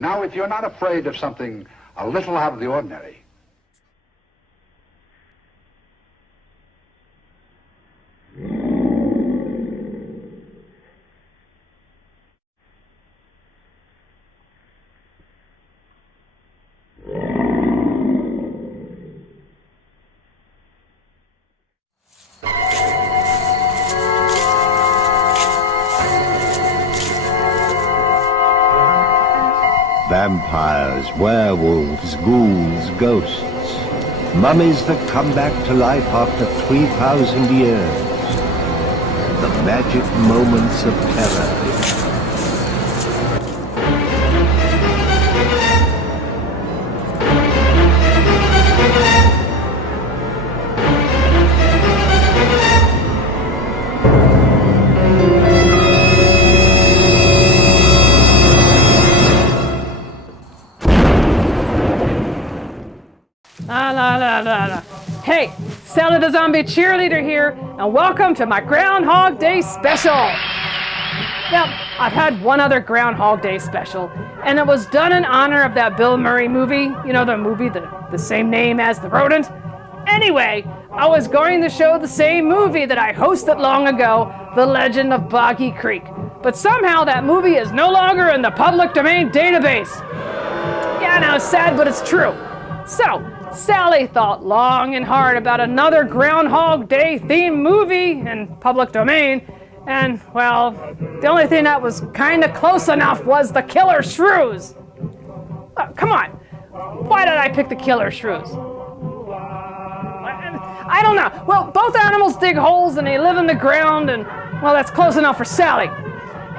Now, if you're not afraid of something a little out of the ordinary, vampires, werewolves, ghouls, ghosts, mummies that come back to life after 3,000 years. The magic moments of terror. Hey, Sally the Zombie Cheerleader here, and welcome to my Groundhog Day special. Now, I've had one other Groundhog Day special, and it was done in honor of that Bill Murray movie, you know, the movie, the same name as the rodent. Anyway, I was going to show the same movie that I hosted long ago, The Legend of Boggy Creek, but somehow that movie is no longer in the public domain database. Yeah, now it's sad, but it's true. So, Sally thought long and hard about another Groundhog Day themed movie in public domain, and, well, the only thing that was kind of close enough was the Killer Shrews. Oh, come on, why did I pick the Killer Shrews? I don't know. Well, both animals dig holes and they live in the ground, and, well, that's close enough for Sally.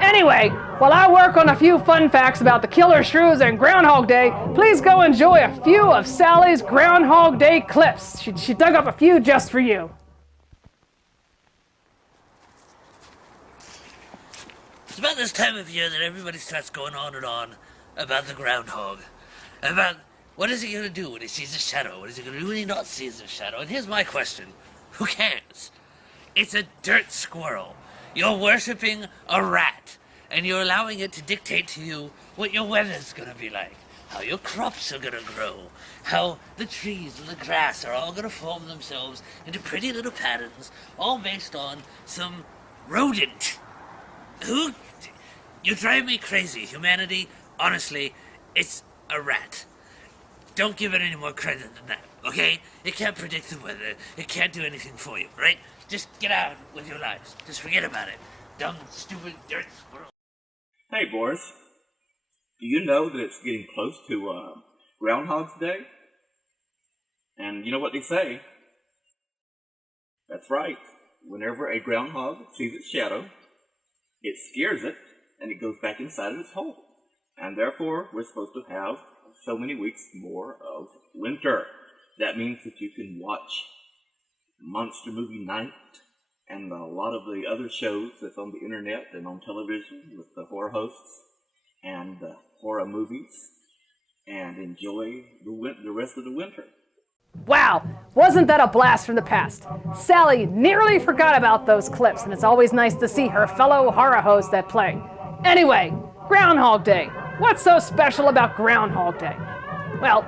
Anyway, while I work on a few fun facts about the Killer Shrews and Groundhog Day, please go enjoy a few of Sally's Groundhog Day clips. She dug up a few just for you. It's about this time of year that everybody starts going on and on about the groundhog. About what is he going to do when he sees a shadow? What is he going to do when he not sees a shadow? And here's my question. Who cares? It's a dirt squirrel. You're worshipping a rat, and you're allowing it to dictate to you what your weather's gonna be like, how your crops are gonna grow, how the trees and the grass are all gonna form themselves into pretty little patterns, all based on some rodent. You drive me crazy, humanity. Honestly, it's a rat. Don't give it any more credit than that, okay? It can't predict the weather. It can't do anything for you, right? Just get out with your lives. Just forget about it. Dumb, stupid, dirt squirrel. Hey, Boris. Do you know that it's getting close to Groundhog's Day? And you know what they say? That's right. Whenever a groundhog sees its shadow, it scares it, and it goes back inside of its hole. And therefore, we're supposed to have so many weeks more of winter. That means that you can watch Monster Movie Night and a lot of the other shows that's on the internet and on television with the horror hosts and horror movies and enjoy the rest of the winter. Wow, wasn't that a blast from the past? Sally nearly forgot about those clips, and it's always nice to see her fellow horror hosts at play. Anyway, Groundhog Day. What's so special about Groundhog Day? Well,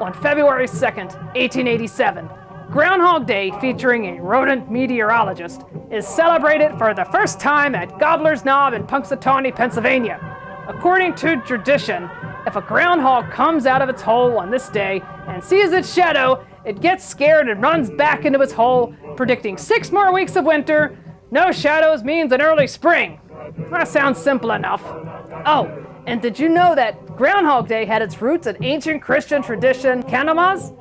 on February 2nd, 1887, Groundhog Day, featuring a rodent meteorologist, is celebrated for the first time at Gobbler's Knob in Punxsutawney, Pennsylvania. According to tradition, if a groundhog comes out of its hole on this day and sees its shadow, it gets scared and runs back into its hole, predicting 6 more weeks of winter. No shadows means an early spring. That sounds simple enough. Oh, and did you know that Groundhog Day had its roots in ancient Christian tradition, Candlemas?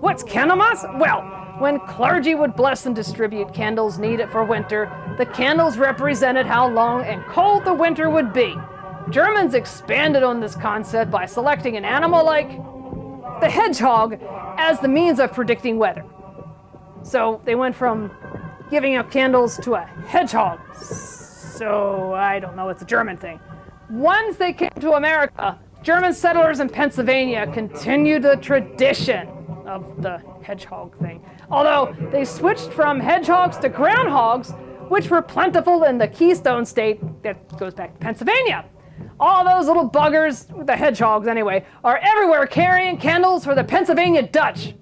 What's Candlemas? Well, when clergy would bless and distribute candles needed for winter, the candles represented how long and cold the winter would be. Germans expanded on this concept by selecting an animal like the hedgehog as the means of predicting weather. So they went from giving out candles to a hedgehog. So I don't know, it's a German thing. Once they came to America, German settlers in Pennsylvania continued the tradition of the hedgehog thing. Although they switched from hedgehogs to groundhogs, which were plentiful in the Keystone State that goes back to Pennsylvania. All those little buggers, the hedgehogs anyway, are everywhere carrying candles for the Pennsylvania Dutch.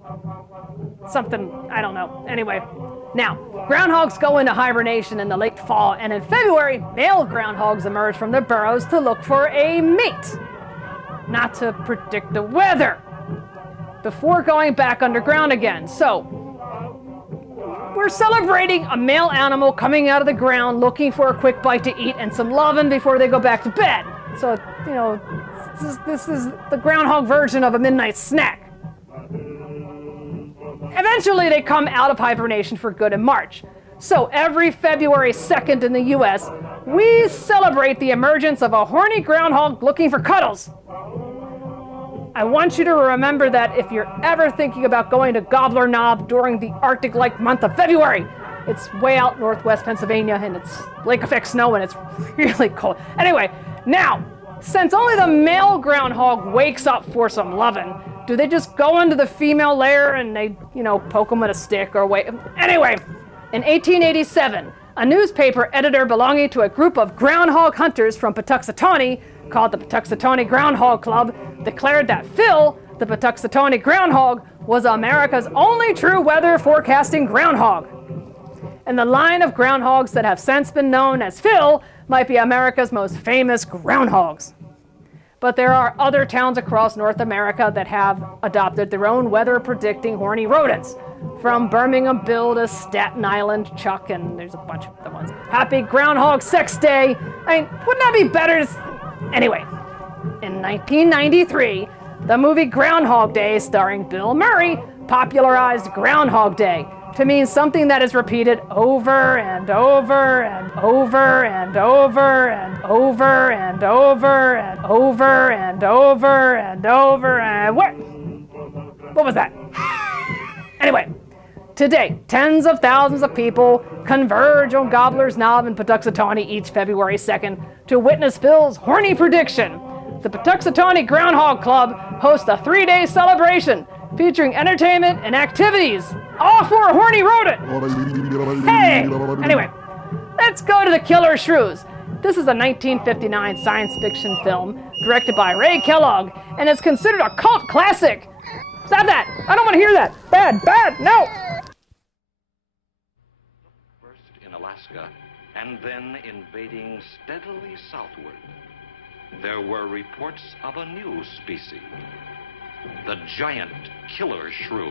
Something, I don't know. Anyway, now, groundhogs go into hibernation in the late fall, and in February, male groundhogs emerge from their burrows to look for a mate, not to predict the weather, before going back underground again. So, we're celebrating a male animal coming out of the ground looking for a quick bite to eat and some loving before they go back to bed. So, you know, this is the groundhog version of a midnight snack. Eventually, they come out of hibernation for good in March. So every February 2nd in the US, we celebrate the emergence of a horny groundhog looking for cuddles. I want you to remember that if you're ever thinking about going to Gobbler Knob during the Arctic-like month of February. It's way out northwest Pennsylvania, and it's lake effect snow, and it's really cold. Anyway, now, since only the male groundhog wakes up for some lovin', do they just go into the female lair and they, you know, poke them with a stick or wait? Anyway, in 1887, a newspaper editor belonging to a group of groundhog hunters from Patuxentauny, called the Patuxentauny Groundhog Club, declared that Phil, the Patuxentauny groundhog, was America's only true weather forecasting groundhog. And the line of groundhogs that have since been known as Phil might be America's most famous groundhogs. But there are other towns across North America that have adopted their own weather-predicting horny rodents, from Birmingham Bill to Staten Island Chuck, and there's a bunch of other ones. Happy Groundhog Sex Day! I mean, wouldn't that be better to... Anyway, in 1993, the movie Groundhog Day, starring Bill Murray, popularized Groundhog Day to mean something that is repeated over and over and over and over and over and over and over and over and over and what was that? Anyway, today, tens of thousands of people converge on Gobbler's Knob in Patuxentauny each February 2nd to witness Phil's horny prediction. The Patuxentauny Groundhog Club hosts a 3-day celebration featuring entertainment and activities, all for a horny rodent. Hey! Anyway, let's go to the Killer Shrews. This is a 1959 science fiction film directed by Ray Kellogg and is considered a cult classic. Stop that! I don't want to hear that. Bad, no! First in Alaska, and then invading steadily southward, there were reports of a new species, the giant killer shrew.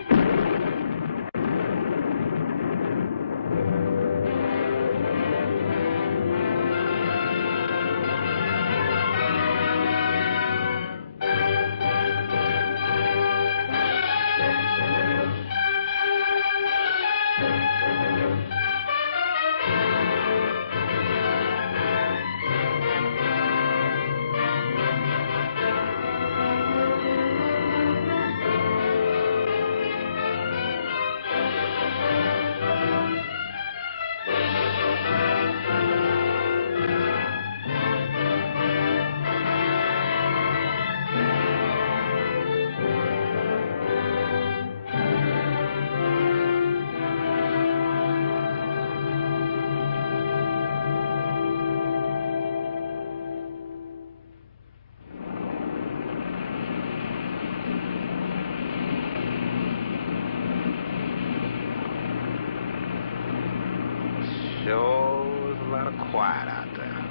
Sure is a lot of quiet out there.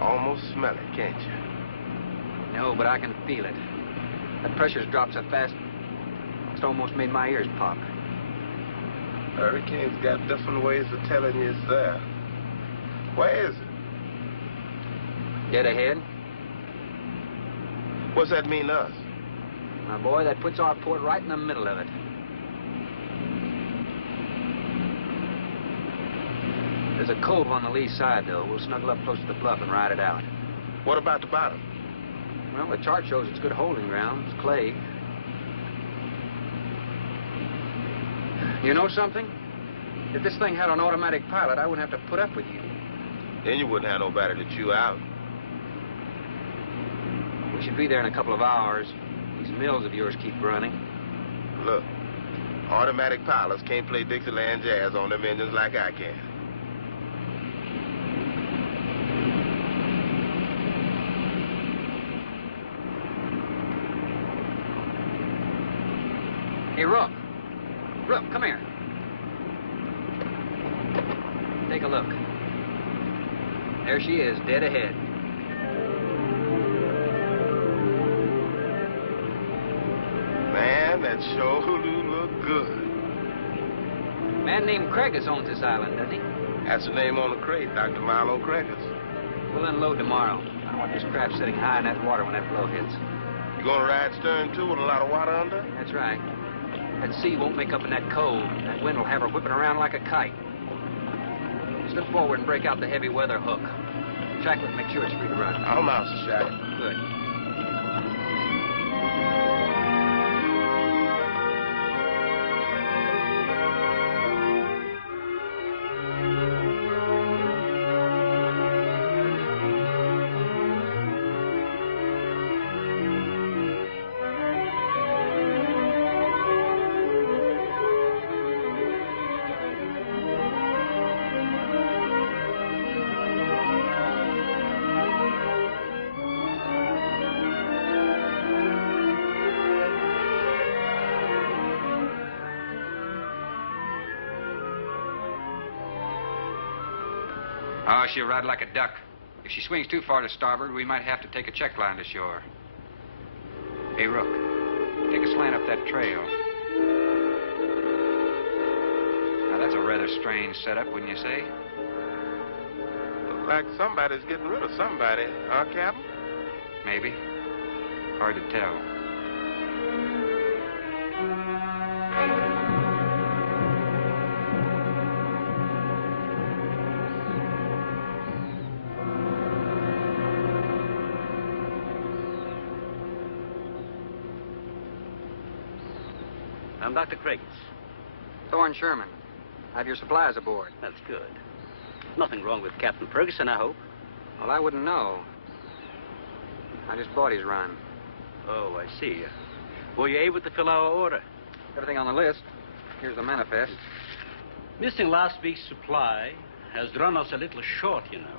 Almost smell it, can't you? No, but I can feel it. That pressure's dropped so fast, it's almost made my ears pop. Hurricane's got different ways of telling you it's there. Where is it? Dead ahead. What's that mean to us? My boy, that puts our port right in the middle of it. There's a cove on the lee side, though. We'll snuggle up close to the bluff and ride it out. What about the bottom? Well, the chart shows it's good holding ground. It's clay. You know something? If this thing had an automatic pilot, I wouldn't have to put up with you. Then you wouldn't have nobody to chew out. We should be there in a couple of hours. These mills of yours keep running. Look, automatic pilots can't play Dixieland jazz on them engines like I can. Hey, Rook. Rook, come here. Take a look. There she is, dead ahead. Man, that sure do look good. A man named Craigus owns this island, doesn't he? That's the name on the crate, Dr. Milo Craigus. We'll unload tomorrow. I don't want this craft sitting high in that water when that blow hits. You gonna ride stern, too, with a lot of water under? That's right. That sea won't make up in that cove. That wind will have her whipping around like a kite. Slip forward and break out the heavy weather hook. Shackle it, make sure it's free to run. I'm out, Shackle. Good. Oh, she'll ride like a duck. If she swings too far to starboard, we might have to take a check line to shore. Hey, Rook, take a slant up that trail. Now, that's a rather strange setup, wouldn't you say? Looks like somebody's getting rid of somebody, huh, Captain? Maybe. Hard to tell. I'm Dr. Craigus. Thorne Sherman. I have your supplies aboard. That's good. Nothing wrong with Captain Ferguson, I hope. Well, I wouldn't know. I just bought his run. Oh, I see. Were you able to fill our order? Everything on the list. Here's the manifest. Missing last week's supply has run us a little short, you know.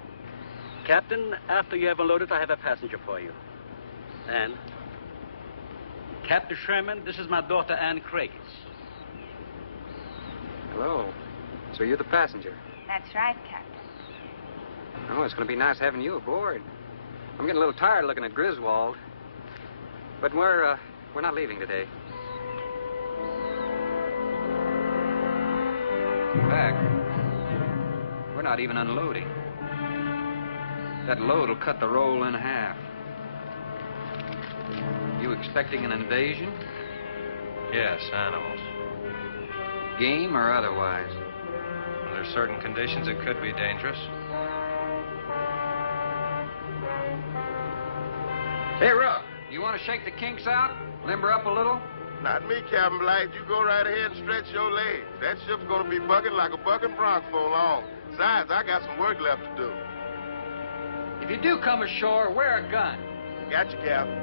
Captain, after you have unloaded, I have a passenger for you. Anne. Captain Sherman, this is my daughter, Anne Craigus. Hello. So you're the passenger? That's right, Captain. Oh, it's going to be nice having you aboard. I'm getting a little tired looking at Griswold. But we're not leaving today. In fact, we're not even unloading. That load will cut the roll in half. You expecting an invasion? Yes, animals. Game or otherwise? Under certain conditions, it could be dangerous. Hey, Rook, you want to shake the kinks out? Limber up a little? Not me, Captain Blight. You go right ahead and stretch your legs. That ship's gonna be bucking like a bucking bronc for long. Besides, I got some work left to do. If you do come ashore, wear a gun. Gotcha, Captain.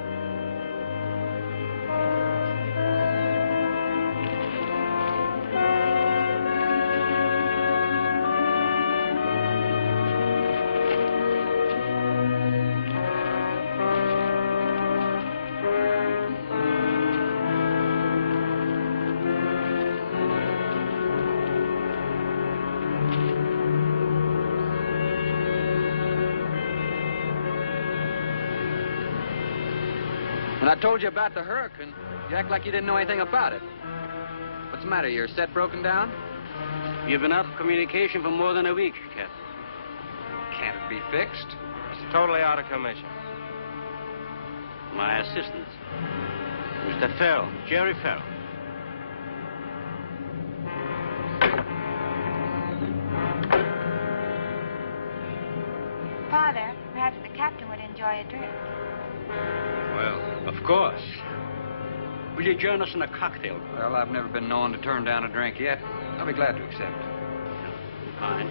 When I told you about the hurricane, you act like you didn't know anything about it. What's the matter? Your set broken down? You've been out of communication for more than a week, Captain. Can't it be fixed? It's totally out of commission. My assistant, Mr. Farrell, Jerry Farrell. Father, perhaps the captain would enjoy a drink. Well, of course. Will you join us in a cocktail? Well, I've never been known to turn down a drink yet. I'll be glad to accept. Fine.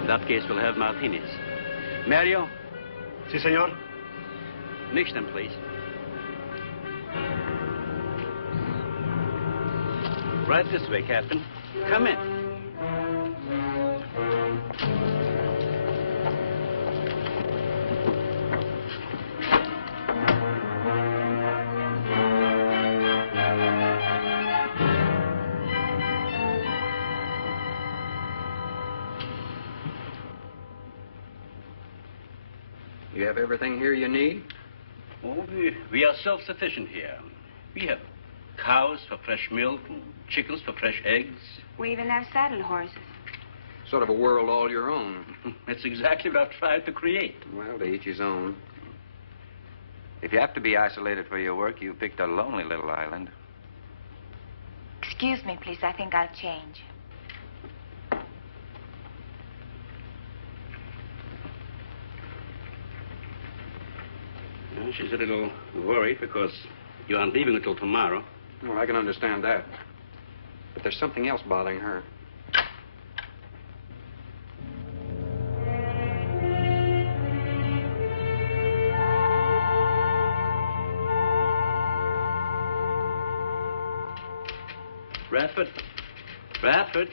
In that case, we'll have martinis. Mario? Si, senor. Mix them, please. Right this way, Captain. Come in. You have everything here you need? Oh, we are self-sufficient here. We have cows for fresh milk and chickens for fresh eggs. We even have saddle horses. Sort of a world all your own. That's exactly what I've tried to create. Well, to each his own. If you have to be isolated for your work, you picked a lonely little island. Excuse me, please. I think I'll change. Well, she's a little worried because you aren't leaving until tomorrow. Well, I can understand that. But there's something else bothering her. Radford? Radford?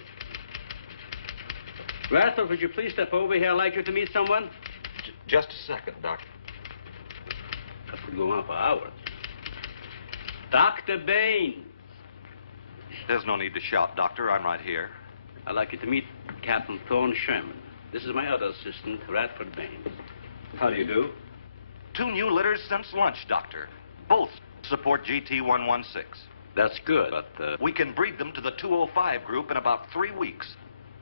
Radford, would you please step over here? I'd like you to meet someone. Just a second, Doctor. That could go on for hours. Dr. Baines. There's no need to shout, Doctor. I'm right here. I'd like you to meet Captain Thorne Sherman. This is my other assistant, Radford Baines. How do you do? 2 new litters since lunch, Doctor. Both support GT116. That's good, but, We can breed them to the 205 group in about 3 weeks.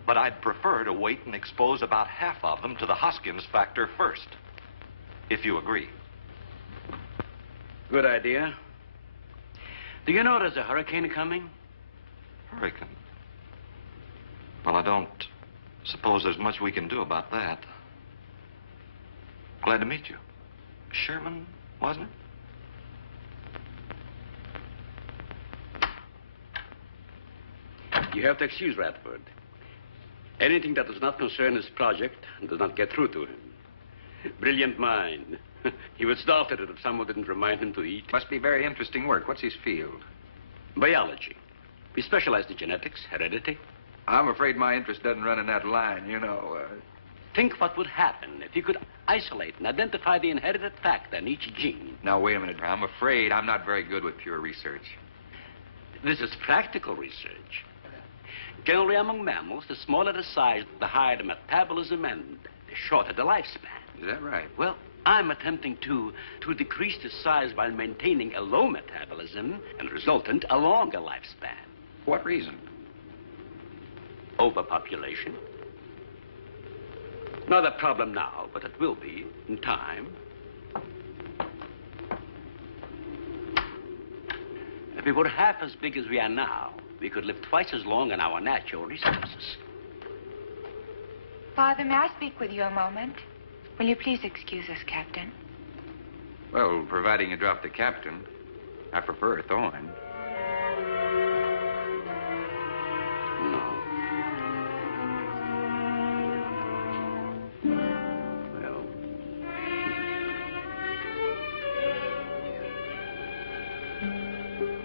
But I'd prefer to wait and expose about half of them to the Hoskins factor first. If you agree. Good idea. Do you know there's a hurricane coming? Hurricane? Well, I don't suppose there's much we can do about that. Glad to meet you. Sherman, wasn't it? You have to excuse Radford. Anything that does not concern his project does not get through to him. Brilliant mind. He would start at it if someone didn't remind him to eat. Must be very interesting work. What's his field? Biology. We specialize in genetics, heredity. I'm afraid my interest doesn't run in that line, you know. Think what would happen if you could isolate and identify the inherited factor in each gene. Now, wait a minute. I'm afraid I'm not very good with pure research. This is practical research. Generally among mammals, the smaller the size, the higher the metabolism and the shorter the lifespan. Is that right? Well, I'm attempting to decrease the size by maintaining a low metabolism and resultant a longer lifespan. For what reason? Overpopulation. Not a problem now, but it will be in time. If we were half as big as we are now, we could live twice as long on our natural resources. Father, may I speak with you a moment? Will you please excuse us, Captain? Well, providing you drop the captain, I prefer Thorne. No. Well.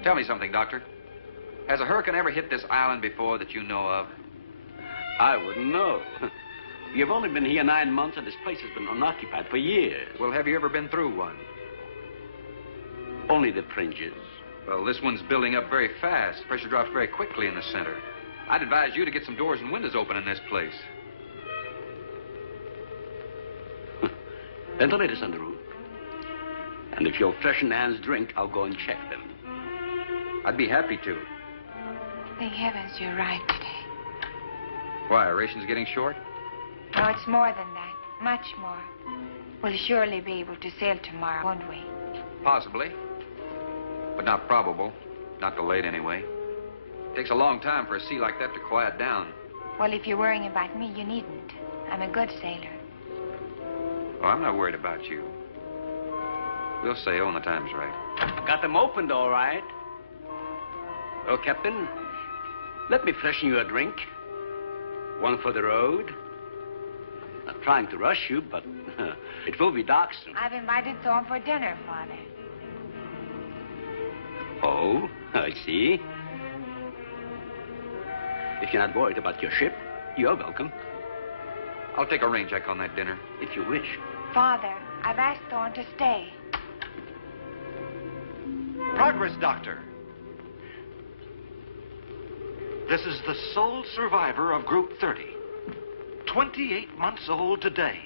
Tell me something, Doctor. Has a hurricane ever hit this island before that you know of? I wouldn't know. You've only been here 9 months, and this place has been unoccupied for years. Well, have you ever been through one? Only the fringes. Well, this one's building up very fast. Pressure drops very quickly in the center. I'd advise you to get some doors and windows open in this place. Ventilators on the roof. And if you'll freshen Anne's drink, I'll go and check them. I'd be happy to. Thank heavens you're right today. Why, are rations getting short? No, it's more than that. Much more. We'll surely be able to sail tomorrow, won't we? Possibly. But not probable. Not delayed, anyway. It takes a long time for a sea like that to quiet down. Well, if you're worrying about me, you needn't. I'm a good sailor. Oh, I'm not worried about you. We'll sail when the time's right. I got them opened, all right. Well, Captain, let me freshen you a drink. One for the road. Not trying to rush you, but it will be dark soon. I've invited Thorne for dinner, Father. Oh, I see. If you're not worried about your ship, you're welcome. I'll take a rain check on that dinner. If you wish. Father, I've asked Thorne to stay. Progress, Doctor. This is the sole survivor of Group 30. 28 months old today.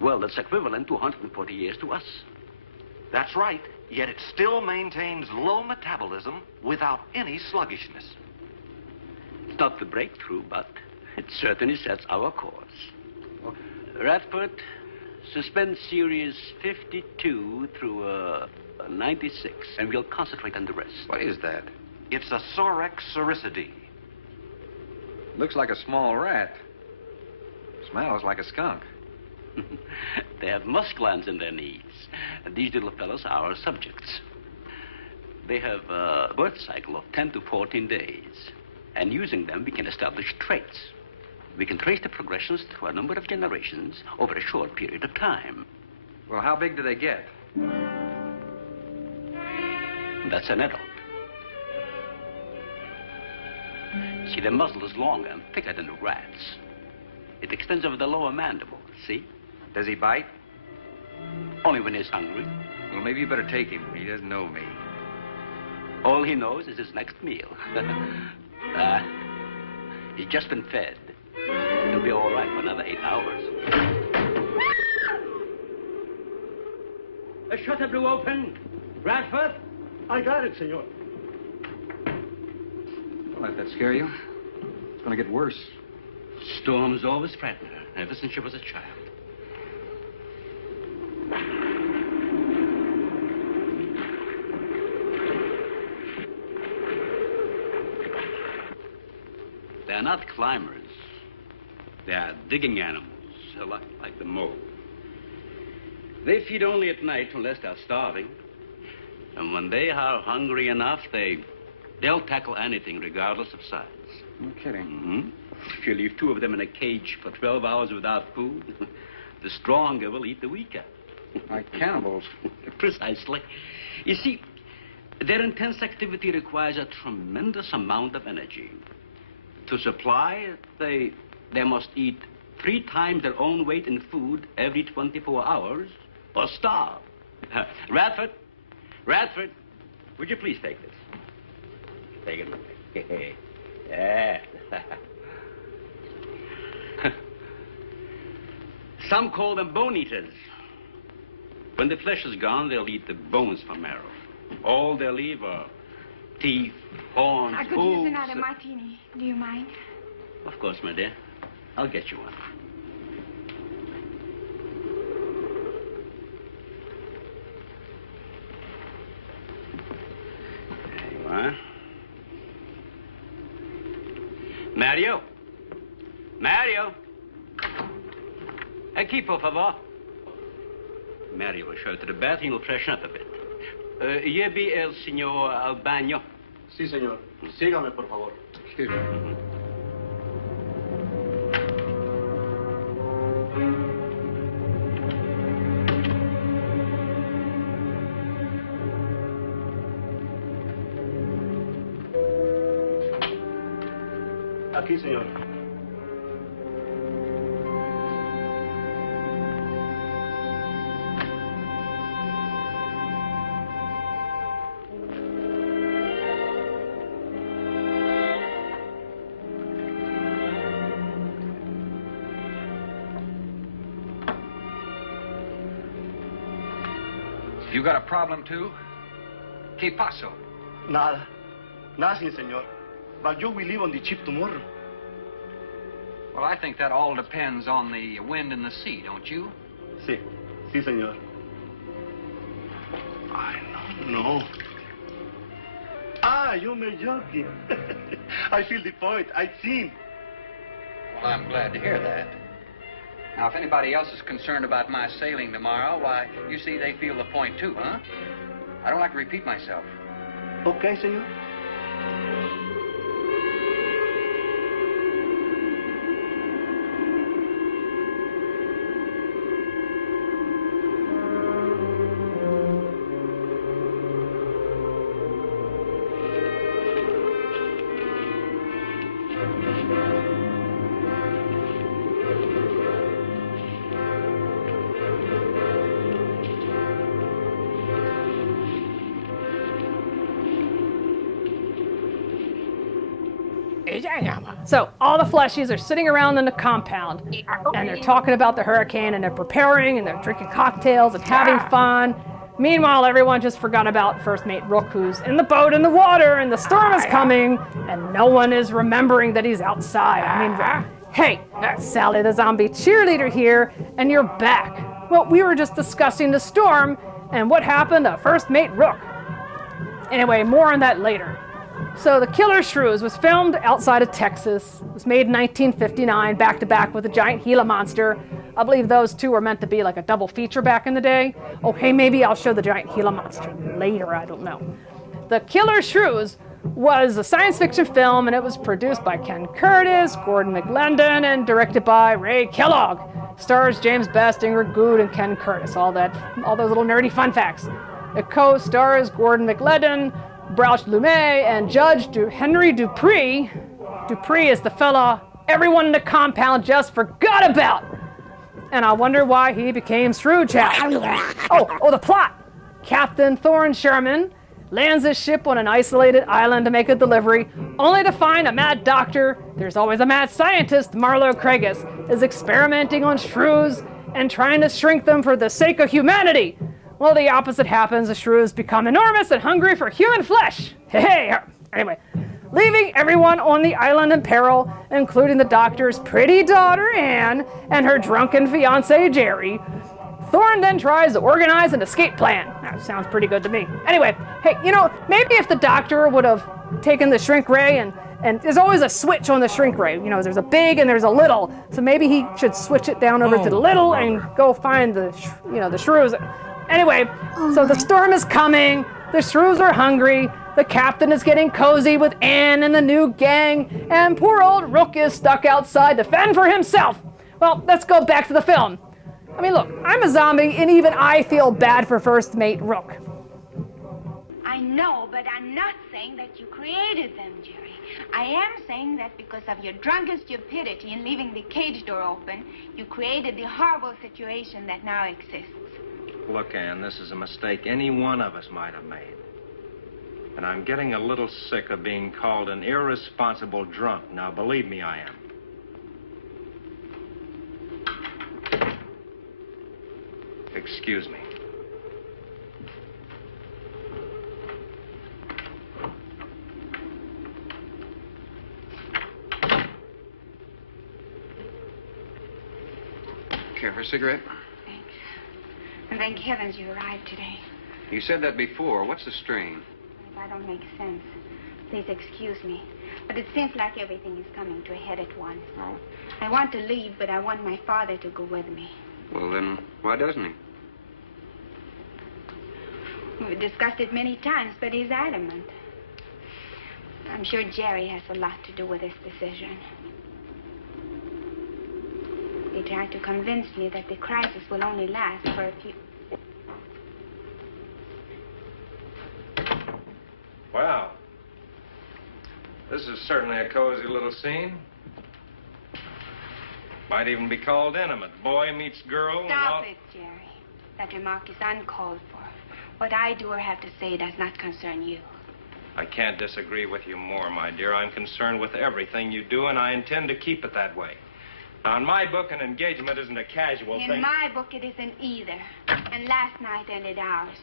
Well, that's equivalent to 140 years to us. That's right, yet it still maintains low metabolism without any sluggishness. It's not the breakthrough, but it certainly sets our course. Radford, suspend series 52 through 96, and we'll concentrate on the rest. What is that? It's a Sorex cericidae. Looks like a small rat. Smells like a skunk. They have musk glands in their knees. And these little fellows are our subjects. They have a birth cycle of 10 to 14 days. And using them, we can establish traits. We can trace the progressions through a number of generations over a short period of time. Well, how big do they get? That's an adult. See, the muzzle is longer and thicker than the rat's. It extends over the lower mandible, see? Does he bite? Only when he's hungry. Well, maybe you better take him. He doesn't know me. All he knows is his next meal. He's just been fed. He'll be all right for another 8 hours. The shutter blew open. Radford? I got it, senor. Don't let that scare you. It's going to get worse. Storms always frighten her, ever since she was a child. They're not climbers. They are digging animals, a lot like the mole. They feed only at night unless they're starving. And when they are hungry enough, they'll tackle anything regardless of size. No kidding. Mm-hmm. If you leave 2 of them in a cage for 12 hours without food, the stronger will eat the weaker. Like cannibals. Precisely. You see, their intense activity requires a tremendous amount of energy. To supply it, they must eat 3 times their own weight in food every 24 hours or starve. Radford, would you please take this? Take it. Yeah. Some call them bone eaters. When the flesh is gone, they'll eat the bones for marrow. All they'll leave are teeth, horns, I could use another martini. Do you mind? Of course, my dear. I'll get you one. There you are. Mario! Aquí, por favor. Mario will show to the bath and he'll freshen up a bit. Here be el señor al baño. Sí, señor. Sígame, por favor. Excuse me. Aquí, señor. You got a problem, too? ¿Qué pasó? Nada. Nothing, señor. But you will leave on the ship tomorrow. Well, I think that all depends on the wind and the sea, don't you? Sí. Sí, señor. I don't know. You may joking. I feel the point. I think. Well, I'm glad to hear that. Now, if anybody else is concerned about my sailing tomorrow, why, you see, they feel the point, too, huh? I don't like to repeat myself. Okay, senor. So all the fleshies are sitting around in the compound, and they're talking about the hurricane, and they're preparing, and they're drinking cocktails and having fun. Meanwhile, everyone just forgot about First Mate Rook, who's in the boat in the water, and the storm is coming, and no one is remembering that he's outside. I mean, hey, Sally the Zombie Cheerleader here, and you're back. Well, we were just discussing the storm, and what happened to First Mate Rook. Anyway, more on that later. So the Killer Shrews was filmed outside of Texas. It was made in 1959, back-to-back with the giant Gila monster. I believe those two were meant to be like a double feature back in the day. Oh, hey, maybe I'll show the giant Gila monster later, I don't know. The Killer Shrews was a science fiction film, and it was produced by Ken Curtis, Gordon McLendon, and directed by Ray Kellogg. Stars James Best, Ingrid Good, and Ken Curtis. All those little nerdy fun facts. It co-stars Gordon McLendon, Brouch Lumet, and Judge Henry Dupree. Dupree is the fella everyone in the compound just forgot about. And I wonder why he became Shrew Chow. Oh, the plot. Captain Thorne Sherman lands his ship on an isolated island to make a delivery, only to find a mad doctor, there's always a mad scientist, Marlo Craigus, is experimenting on shrews and trying to shrink them for the sake of humanity. Well, the opposite happens. The shrews become enormous and hungry for human flesh. Hey, anyway, leaving everyone on the island in peril, including the doctor's pretty daughter, Anne, and her drunken fiancé, Jerry. Thorne then tries to organize an escape plan. That sounds pretty good to me. Anyway, hey, maybe if the doctor would have taken the shrink ray and there's always a switch on the shrink ray. There's a big and there's a little. So maybe he should switch it down over to the little and go find the shrews. Anyway, so the storm is coming, the shrews are hungry, the captain is getting cozy with Anne and the new gang, and poor old Rook is stuck outside to fend for himself. Well, let's go back to the film. I mean, look, I'm a zombie, and even I feel bad for First Mate Rook. I know, but I'm not saying that you created them, Jerry. I am saying that because of your drunken stupidity in leaving the cage door open, you created the horrible situation that now exists. Look, Ann, this is a mistake any one of us might have made. And I'm getting a little sick of being called an irresponsible drunk. Now, believe me, I am. Excuse me. Care for a cigarette? And thank heavens you arrived today. You said that before. What's the strain? That don't make sense. Please excuse me. But it seems like everything is coming to a head at once. Oh? I want to leave, but I want my father to go with me. Well, then, why doesn't he? We've discussed it many times, but he's adamant. I'm sure Jerry has a lot to do with this decision. He tried to convince me that the crisis will only last for a few... Wow. This is certainly a cozy little scene. Might even be called intimate. Boy meets girl. Stop it, Jerry. That remark is uncalled for. What I do or have to say does not concern you. I can't disagree with you more, my dear. I'm concerned with everything you do, and I intend to keep it that way. Now, in my book, an engagement isn't a casual thing. In my book, it isn't either. And last night ended ours.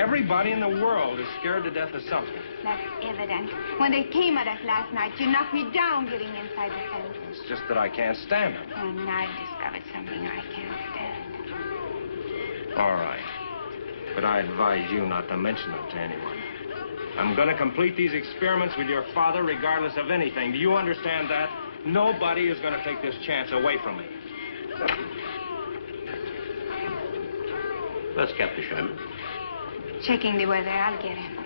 Everybody in the world is scared to death of something. That's evident. When they came at us last night, you knocked me down getting inside the fence. It's just that I can't stand them. And I've discovered something I can't stand. All right. But I advise you not to mention it to anyone. I'm going to complete these experiments with your father regardless of anything. Do you understand that? Nobody is going to take this chance away from me. Where's Captain Sherman? Checking the weather. I'll get him.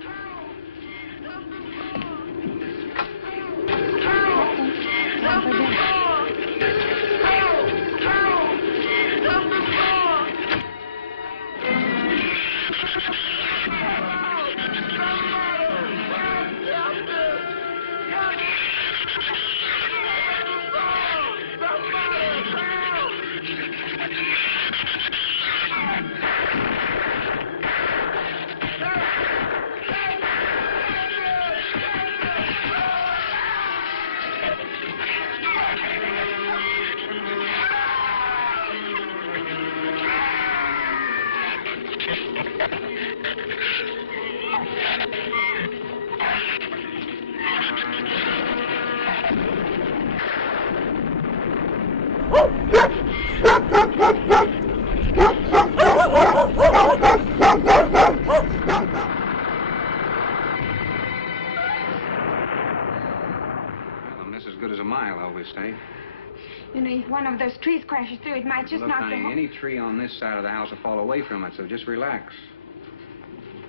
You know, if one of those trees crashes through, it might just Look, knock honey, the whole... any tree on this side of the house will fall away from it, so just relax.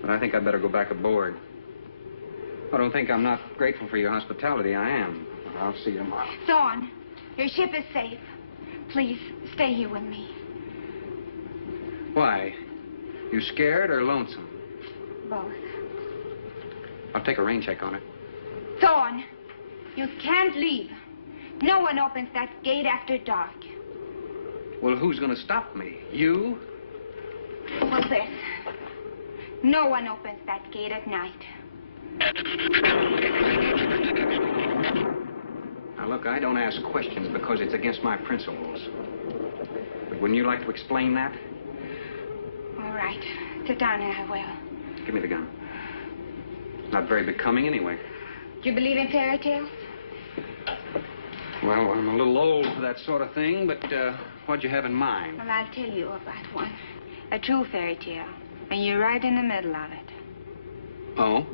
But I think I'd better go back aboard. I don't think I'm not grateful for your hospitality. I am. I'll see you tomorrow. Thorne, your ship is safe. Please, stay here with me. Why? You scared or lonesome? Both. I'll take a rain check on it. Thorne, you can't leave. No one opens that gate after dark. Well, who's going to stop me? You? Well, this. No one opens that gate at night. Now, look, I don't ask questions because it's against my principles. But wouldn't you like to explain that? All right. Sit down and I will. Give me the gun. It's not very becoming anyway. Do you believe in fairy tales? Well, I'm a little old for that sort of thing, but what'd you have in mind? Well, I'll tell you about one. A true fairy tale. And you're right in the middle of it. Oh?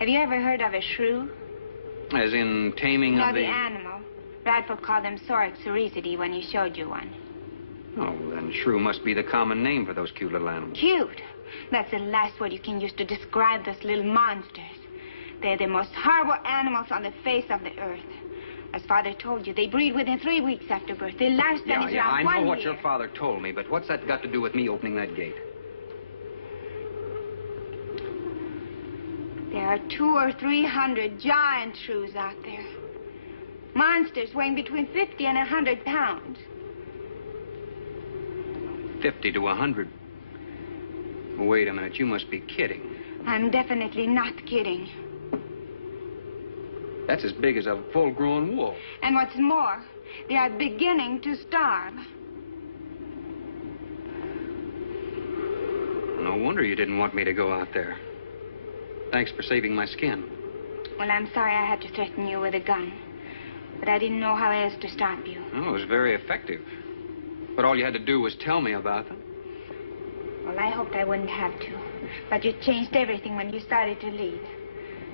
Have you ever heard of a shrew? As in taming No, of the animal. Radford called them Sorixoricidae when he showed you one. Oh, then shrew must be the common name for those cute little animals. Cute. That's the last word you can use to describe those little monsters. They're the most horrible animals on the face of the earth. As Father told you, they breed within 3 weeks after birth. Their lifespan is around 1 year. I know what your father told me, but what's that got to do with me opening that gate? There are 200 or 300 giant shrews out there. Monsters weighing between 50 and 100 pounds. 50 to 100. Wait a minute, you must be kidding. I'm definitely not kidding. That's as big as a full-grown wolf. And what's more, they are beginning to starve. No wonder you didn't want me to go out there. Thanks for saving my skin. Well, I'm sorry I had to threaten you with a gun. But I didn't know how else to stop you. Oh, it was very effective. But all you had to do was tell me about them. Well, I hoped I wouldn't have to. But you changed everything when you started to leave.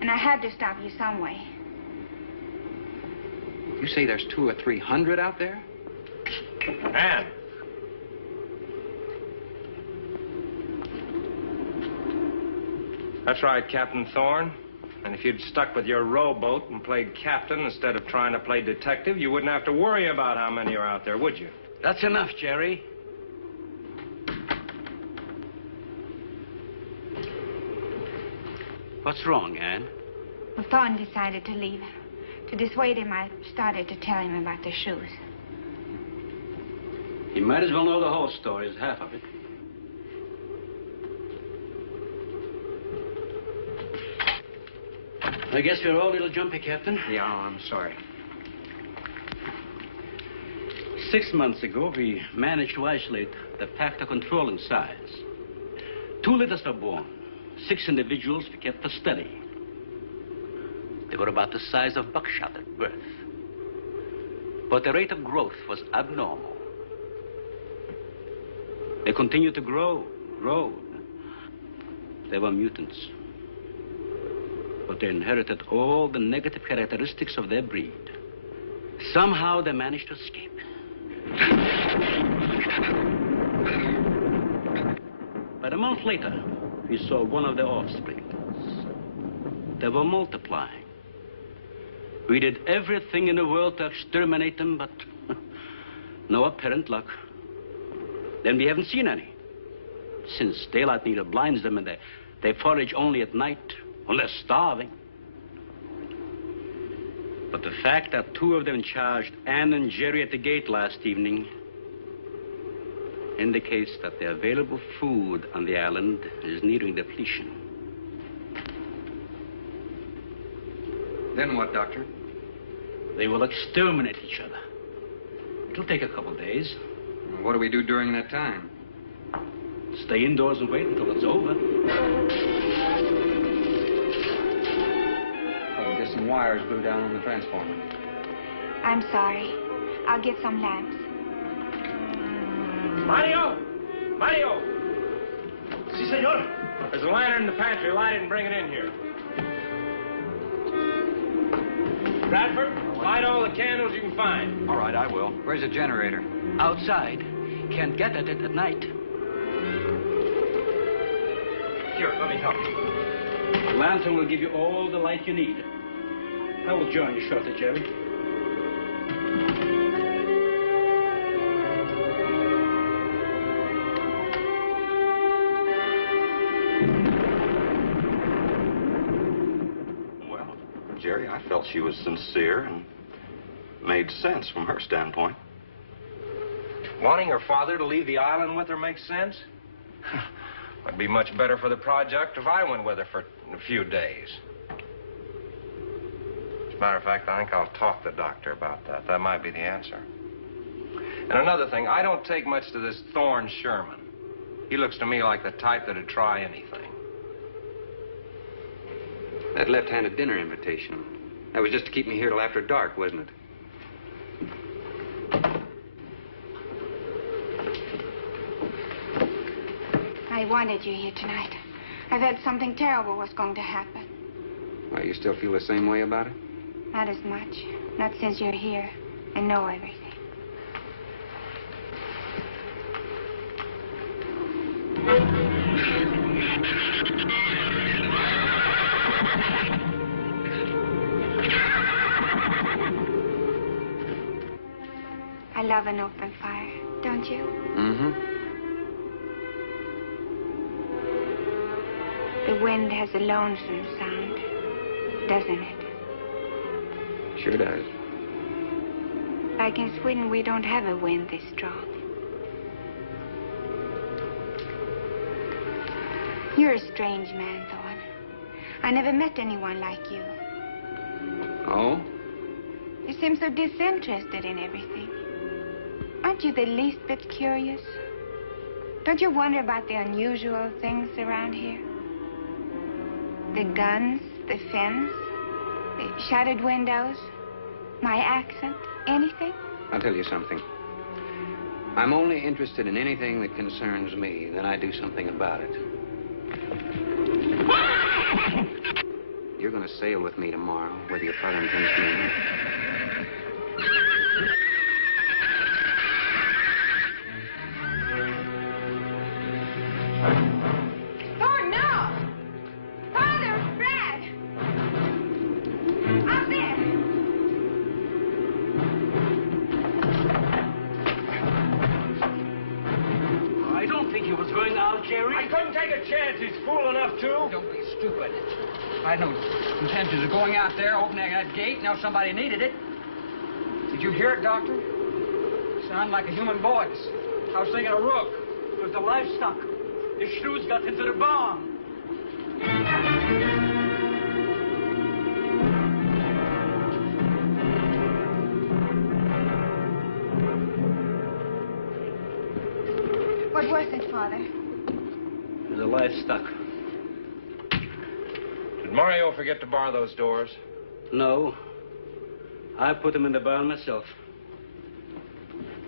And I had to stop you some way. You say there's 200 or 300 out there? Ann. That's right, Captain Thorne. And if you'd stuck with your rowboat and played captain instead of trying to play detective, you wouldn't have to worry about how many are out there, would you? That's enough, Jerry. What's wrong, Ann? Well, Thorne decided to leave. To dissuade him, I started to tell him about the shoes. You might as well know the whole story as half of it. I guess you're all a little jumpy, Captain. Yeah, I'm sorry. 6 months ago, we managed to isolate the pack to controlling size. 2 litters are born. 6 individuals we kept for study. They were about the size of buckshot at birth. But the rate of growth was abnormal. They continued to grow. They were mutants. But they inherited all the negative characteristics of their breed. Somehow they managed to escape. But a month later, we saw one of their offspring. They were multiplying. We did everything in the world to exterminate them, but no apparent luck. Then we haven't seen any. Since daylight neither blinds them and they forage only at night, well, they're starving. But the fact that 2 of them charged Ann and Jerry at the gate last evening indicates that the available food on the island is nearing depletion. Then what, Doctor? They will exterminate each other. It'll take a couple days. What do we do during that time? Stay indoors and wait until it's over. Oh, I guess some wires blew down on the transformer. I'm sorry. I'll get some lamps. Mario! Mario! Si, senor. There's a lantern in the pantry. Light it and bring it in here. Bradford, light all the candles you can find. All right, I will. Where's the generator? Outside. Can't get at it at night. Here, let me help you. The lantern will give you all the light you need. I will join you shortly, Jerry. Well, Jerry, I felt she was sincere and made sense from her standpoint. Wanting her father to leave the island with her makes sense? It'd be much better for the project if I went with her for a few days. As a matter of fact, I think I'll talk to the doctor about that. That might be the answer. And another thing, I don't take much to this Thorne Sherman. He looks to me like the type that'd try anything. That left-handed dinner invitation. That was just to keep me here till after dark, wasn't it? I wanted you here tonight. I thought something terrible was going to happen. Why, you still feel the same way about it? Not as much. Not since you're here and know everything. I love an open fire, don't you? Mm-hmm. The wind has a lonesome sound, doesn't it? Sure does. Like in Sweden, we don't have a wind this strong. You're a strange man, Thorne. I never met anyone like you. Oh? You seem so disinterested in everything. Aren't you the least bit curious? Don't you wonder about the unusual things around here? The guns, the fence, the shuttered windows, my accent, anything? I'll tell you something. I'm only interested in anything that concerns me. Then I do something about it. You're going to sail with me tomorrow, whether your father intends to or not. Thorne, no! Father, Brad! Out there! I don't think he was going out, Jerry. I couldn't take a chance. He's fool enough to. Don't be stupid. I had no intentions of going out there, opening that gate. Now somebody needed it. Did you hear it, Doctor? Sounded like a human voice. I was thinking a rook. It was the livestock. The shrews got into the barn. What was it, Father? It was the livestock. Did Mario forget to bar those doors? No. I put them in the barn myself.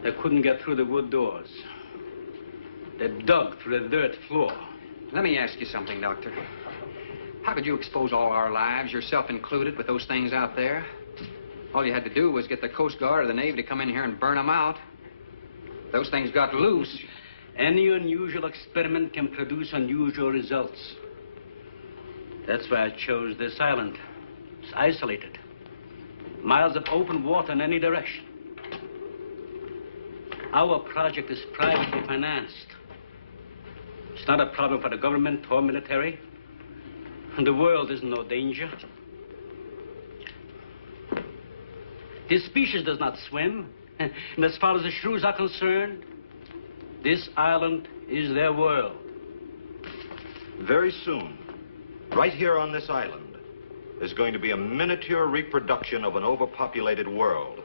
They couldn't get through the wood doors. They dug through the dirt floor. Let me ask you something, Doctor. How could you expose all our lives, yourself included, with those things out there? All you had to do was get the Coast Guard or the Navy to come in here and burn them out. Those things got loose. Any unusual experiment can produce unusual results. That's why I chose this island. It's isolated. Miles of open water in any direction. Our project is privately financed. It's not a problem for the government or military. And the world is in no danger. This species does not swim. And as far as the shrews are concerned, this island is their world. Very soon, right here on this island, there's going to be a miniature reproduction of an overpopulated world.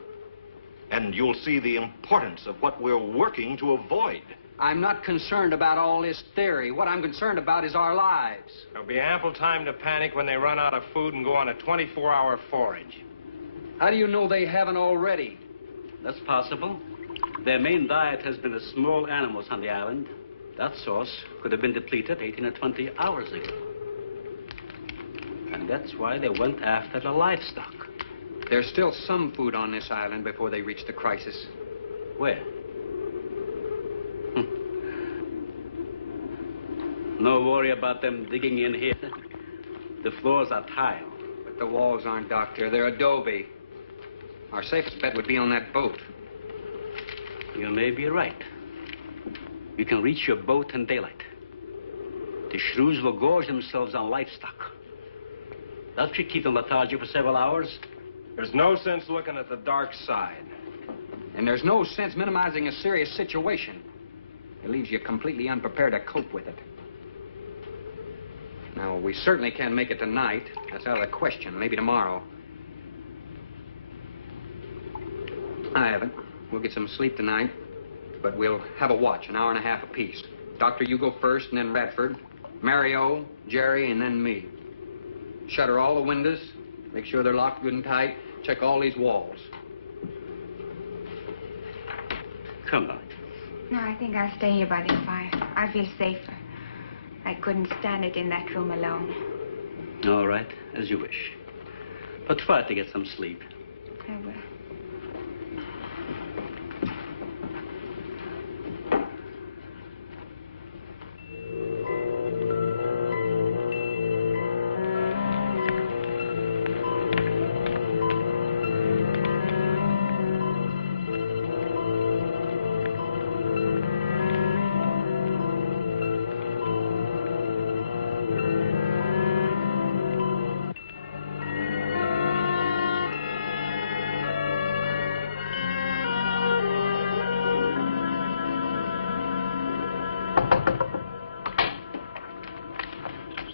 And you'll see the importance of what we're working to avoid. I'm not concerned about all this theory. What I'm concerned about is our lives. There'll be ample time to panic when they run out of food and go on a 24-hour forage. How do you know they haven't already? That's possible. Their main diet has been the small animals on the island. That source could have been depleted 18 or 20 hours ago. And that's why they went after the livestock. There's still some food on this island before they reach the crisis. Where? No worry about them digging in here. The floors are tile. But the walls aren't, Doctor. They're adobe. Our safest bet would be on that boat. You may be right. You can reach your boat in daylight. The shrews will gorge themselves on livestock. That should keep them lethargic for several hours. There's no sense looking at the dark side. And there's no sense minimizing a serious situation. It leaves you completely unprepared to cope with it. Now, we certainly can't make it tonight. That's out of the question. Maybe tomorrow. I haven't. We'll get some sleep tonight, but we'll have a watch, an hour and a half apiece. Doctor, you go first, and then Radford, Mario, Jerry, and then me. Shutter all the windows, make sure they're locked good and tight, check all these walls. Come on. No, I think I'll stay here by the fire. I feel safer. I couldn't stand it in that room alone. All right, as you wish. But try to get some sleep. I will.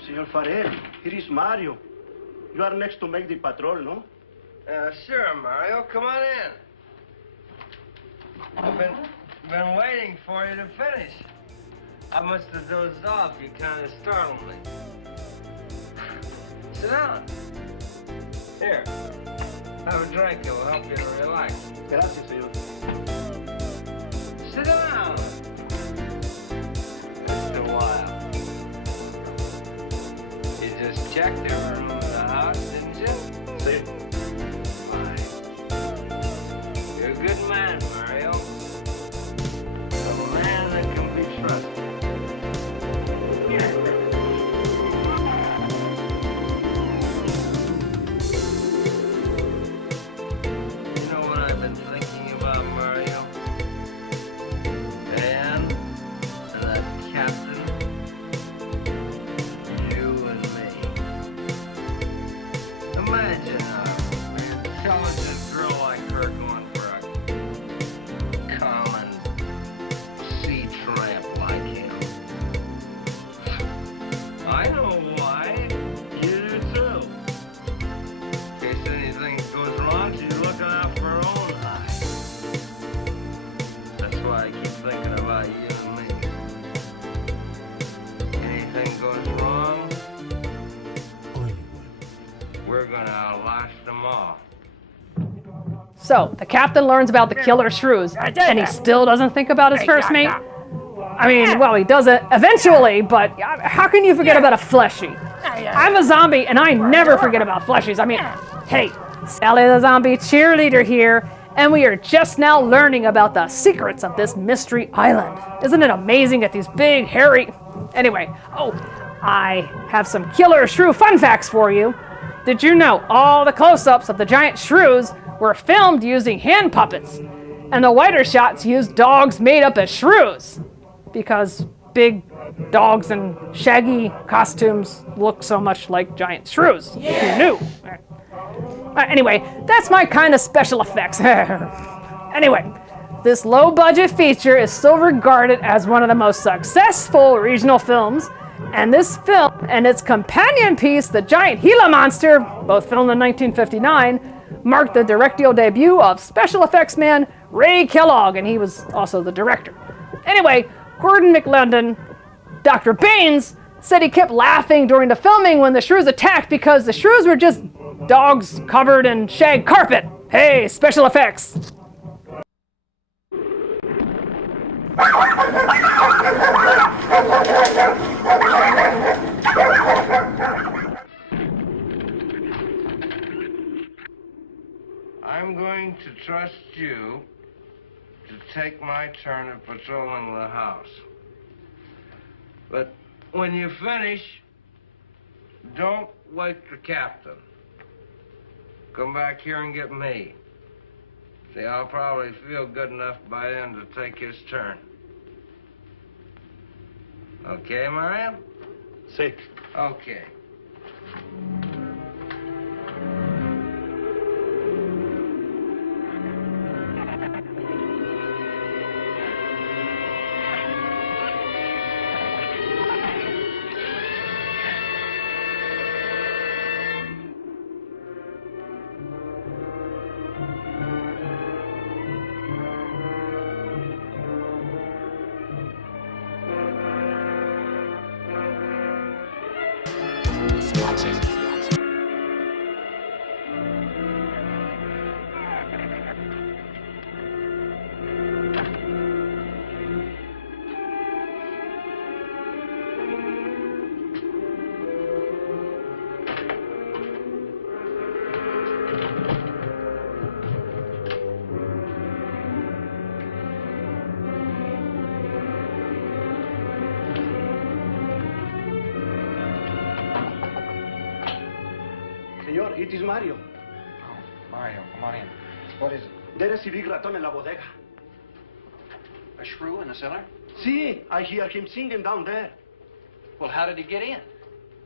Senor Farel, here is Mario. You are next to make the patrol, no? Sure, Mario. Come on in. I've been waiting for you to finish. I must have dozed off. You kind of startled me. Sit down. Here. Have a drink. It will help you to relax. Gracias, senor. Sit down. Just a while. You just checked every room in the house, didn't you? Sí. Fine. You're a good man, Mario. A man that can be trusted. You know what I've been thinking about, Mario? Dan and that captain. You and me. Imagine our So, the captain learns about the Killer Shrews, and he still doesn't think about his first mate? I mean, well, he does it eventually, but how can you forget about a fleshie? I'm a zombie, and I never forget about fleshies. I mean, hey, Sally the Zombie Cheerleader here, and we are just now learning about the secrets of this mystery island. Isn't it amazing that these big, hairy... Anyway, I have some Killer Shrew fun facts for you. Did you know all the close-ups of the giant shrews were filmed using hand puppets, and the wider shots used dogs made up as shrews? Because big dogs in shaggy costumes look so much like giant shrews. Who knew? Anyway, that's my kind of special effects. Anyway, this low-budget feature is still regarded as one of the most successful regional films, and this film and its companion piece, The Giant Gila Monster, both filmed in 1959, marked the directorial debut of special effects man Ray Kellogg, and he was also the director. Anyway, Gordon McLendon, Dr. Baines, said he kept laughing during the filming when the shrews attacked because the shrews were just dogs covered in shag carpet. Hey, special effects. I'm going to trust you to take my turn at patrolling the house. But when you finish, don't wake the captain. Come back here and get me. See, I'll probably feel good enough by then to take his turn. Okay, Mario? Sí. Okay. Señor, it is Mario. Oh, Mario, come on in. What is it? There is a big raton en la bodega. A shrew in the cellar? See, I hear him singing down there. Well, how did he get in?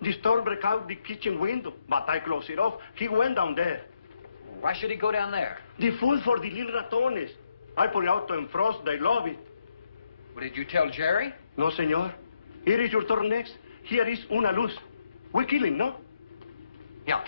The storm broke out the kitchen window, but I closed it off. He went down there. Why should he go down there? The food for the little ratones. I put it out to defrost. They love it. Well, did you tell Jerry? No, senor. Here is your turn next. Here is una luz. We kill him, no? Yeah.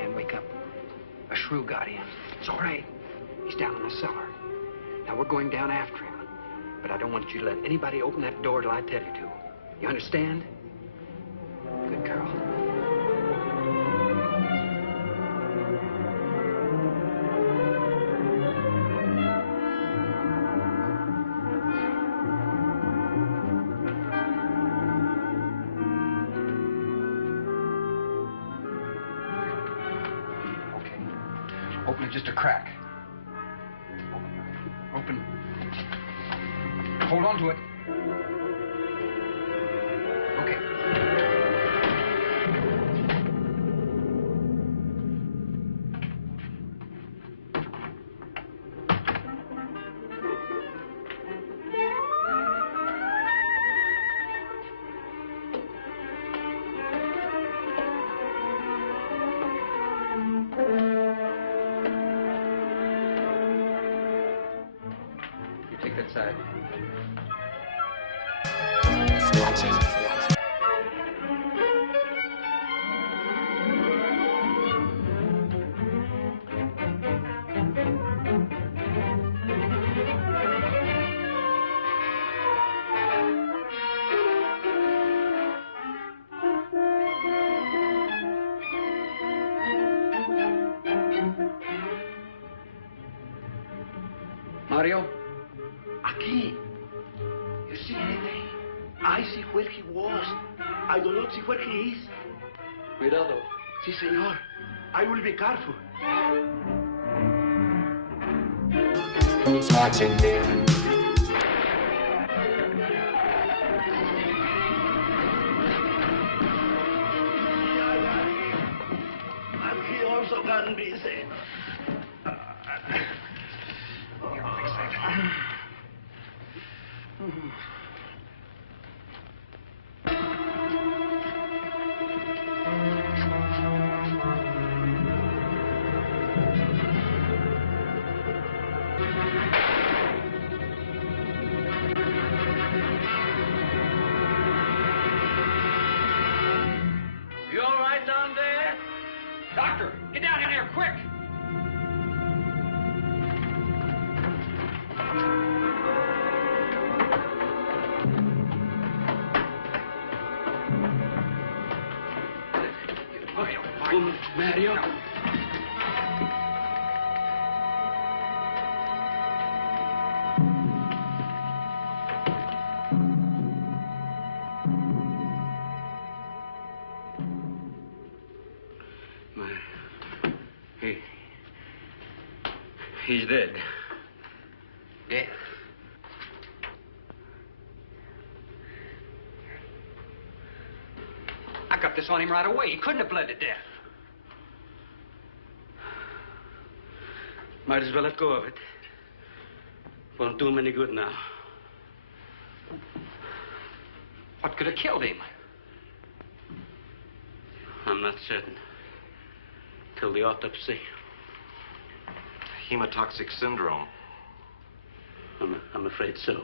Ann, wake up. A shrew got in. It's all right. He's down in the cellar. Now we're going down after him. But I don't want you to let anybody open that door till I tell you to. You understand? Good girl. Okay. Open it just a crack. Open. Hold on to it. Okay. You take that side. Mario? Aquí. You see anything? I see where he was. I do not see where he is. Cuidado. Si, senor. I will be careful. Who's watching me? And he also can be seen. You all right down there? Doctor, get down in here, quick! Mario? He's dead. Dead. I got this on him right away. He couldn't have bled to death. Might as well let go of it. Won't do him any good now. What could have killed him? I'm not certain. Till the autopsy. Hemotoxic syndrome. I'm afraid so.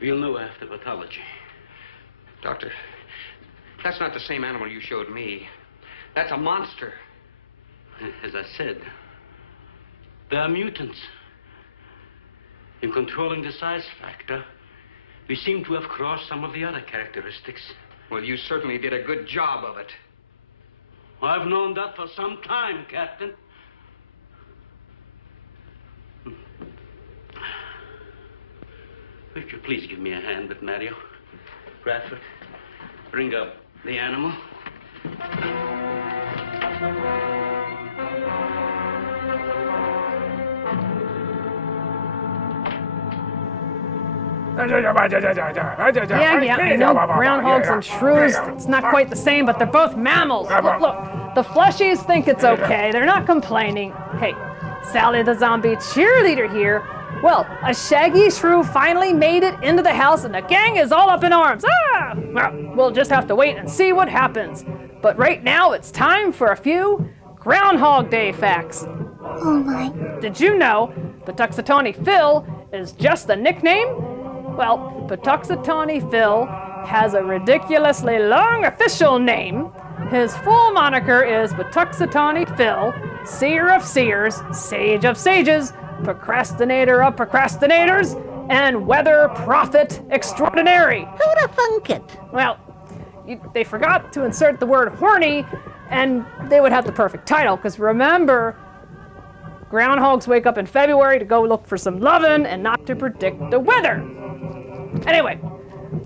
We'll know after pathology. Doctor, that's not the same animal you showed me. That's a monster. As I said, they are mutants. In controlling the size factor, we seem to have crossed some of the other characteristics. Well, you certainly did a good job of it. I've known that for some time, Captain. Would you please give me a hand with Mario? Bradford, bring up the animal. Yeah, I know groundhogs and shrews, it's not quite the same, but they're both mammals. Look, the fleshies think it's okay. They're not complaining. Hey, Sally the zombie cheerleader here. Well, a shaggy shrew finally made it into the house and the gang is all up in arms. Ah! Well, we'll just have to wait and see what happens. But right now it's time for a few Groundhog Day facts. Oh my. Did you know Patuxentani Phil is just a nickname? Well, Patuxentani Phil has a ridiculously long official name. His full moniker is Patuxentani Phil, Seer of Seers, Sage of Sages, Procrastinator of Procrastinators, and Weather Prophet Extraordinary. Who'd have thunk it? Well, they forgot to insert the word horny, and they would have the perfect title, because remember, groundhogs wake up in February to go look for some lovin' and not to predict the weather. Anyway,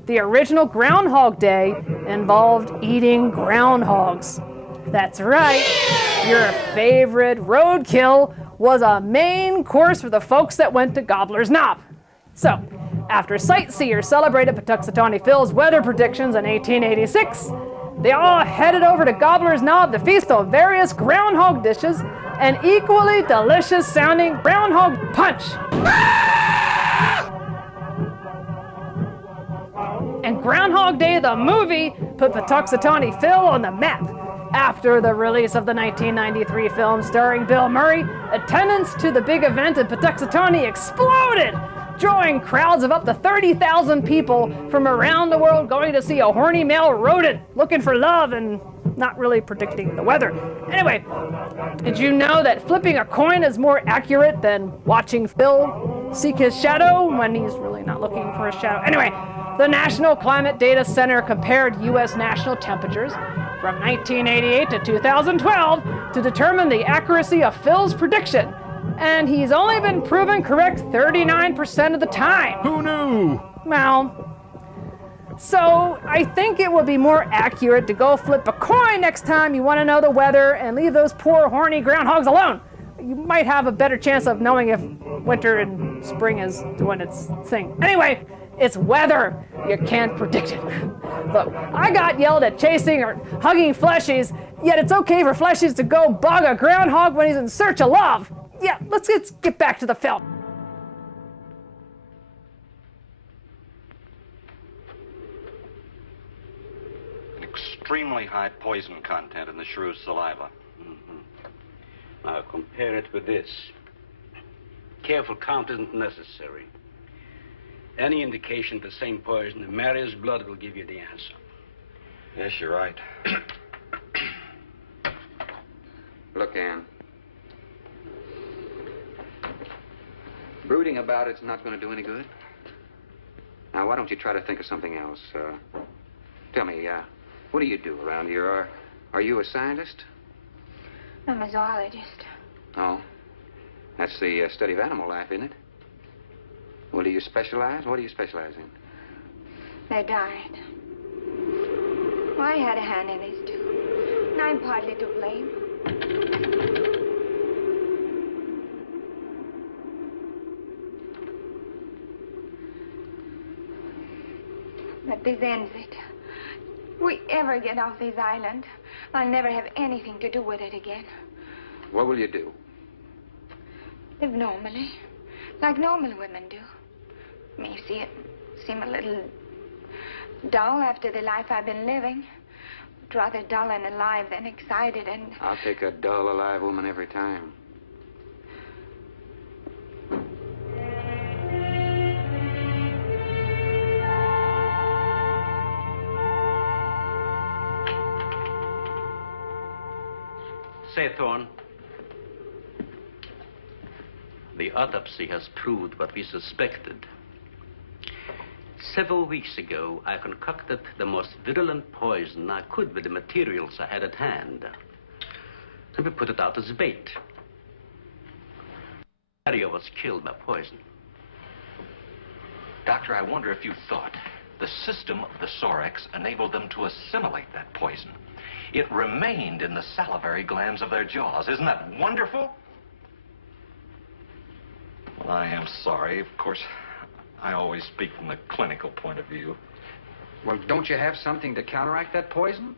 the original Groundhog Day involved eating groundhogs. That's right, your favorite roadkill was a main course for the folks that went to Gobbler's Knob. So, after sightseers celebrated Patuxentani Phil's weather predictions in 1886, they all headed over to Gobbler's Knob to feast on various groundhog dishes and equally delicious sounding groundhog punch. And Groundhog Day, the movie, put Patuxentani Phil on the map. After the release of the 1993 film starring Bill Murray, attendance to the big event in Patuxentani exploded, drawing crowds of up to 30,000 people from around the world going to see a horny male rodent looking for love and not really predicting the weather. Anyway, did you know that flipping a coin is more accurate than watching Phil seek his shadow when he's really not looking for a shadow? Anyway, the National Climate Data Center compared U.S. national temperatures from 1988 to 2012 to determine the accuracy of Phil's prediction. And he's only been proven correct 39% of the time. Who knew? Well, so I think it would be more accurate to go flip a coin next time you want to know the weather and leave those poor horny groundhogs alone. You might have a better chance of knowing if winter and spring is doing its thing. Anyway, it's weather. You can't predict it. Look, I got yelled at chasing or hugging fleshies, yet it's okay for fleshies to go bug a groundhog when he's in search of love. Yeah, let's get back to the film. Extremely high poison content in the shrew's saliva. Now compare it with this. Careful count isn't necessary. Any indication of the same poison in Mary's blood will give you the answer. Yes, you're right. Look, Ann. Brooding about it's not going to do any good. Now, why don't you try to think of something else? Tell me, what do you do around here? Are you a scientist? I'm a zoologist. Oh. That's the study of animal life, isn't it? Well, do you specialize? What do you specialize in? They died. Well, I had a hand in this, too. And I'm partly to blame. But this ends it. If we ever get off this island, I'll never have anything to do with it again. What will you do? Live normally, like normal women do. I mean, you see, it seemed a little dull after the life I've been living. But rather dull and alive than excited and... I'll take a dull, alive woman every time. Say, Thorne, the autopsy has proved what we suspected. Several weeks ago, I concocted the most virulent poison I could with the materials I had at hand. And we put it out as bait. Mario was killed by poison. Doctor, I wonder if you thought the system of the Sorex enabled them to assimilate that poison. It remained in the salivary glands of their jaws. Isn't that wonderful? Well, I am sorry. Of course, I always speak from the clinical point of view. Well, don't you have something to counteract that poison?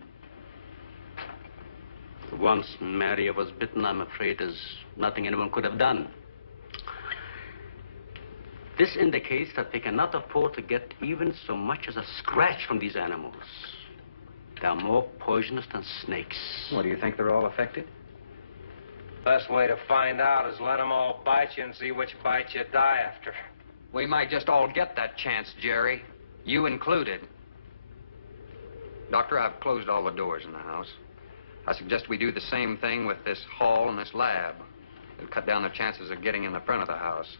Once Maria was bitten, I'm afraid there's nothing anyone could have done. This indicates that they cannot afford to get even so much as a scratch from these animals. They're more poisonous than snakes. What, do you think they're all affected? Best way to find out is let them all bite you and see which bite you die after. We might just all get that chance, Jerry. You included. Doctor, I've closed all the doors in the house. I suggest we do the same thing with this hall and this lab. It'll cut down the chances of getting in the front of the house.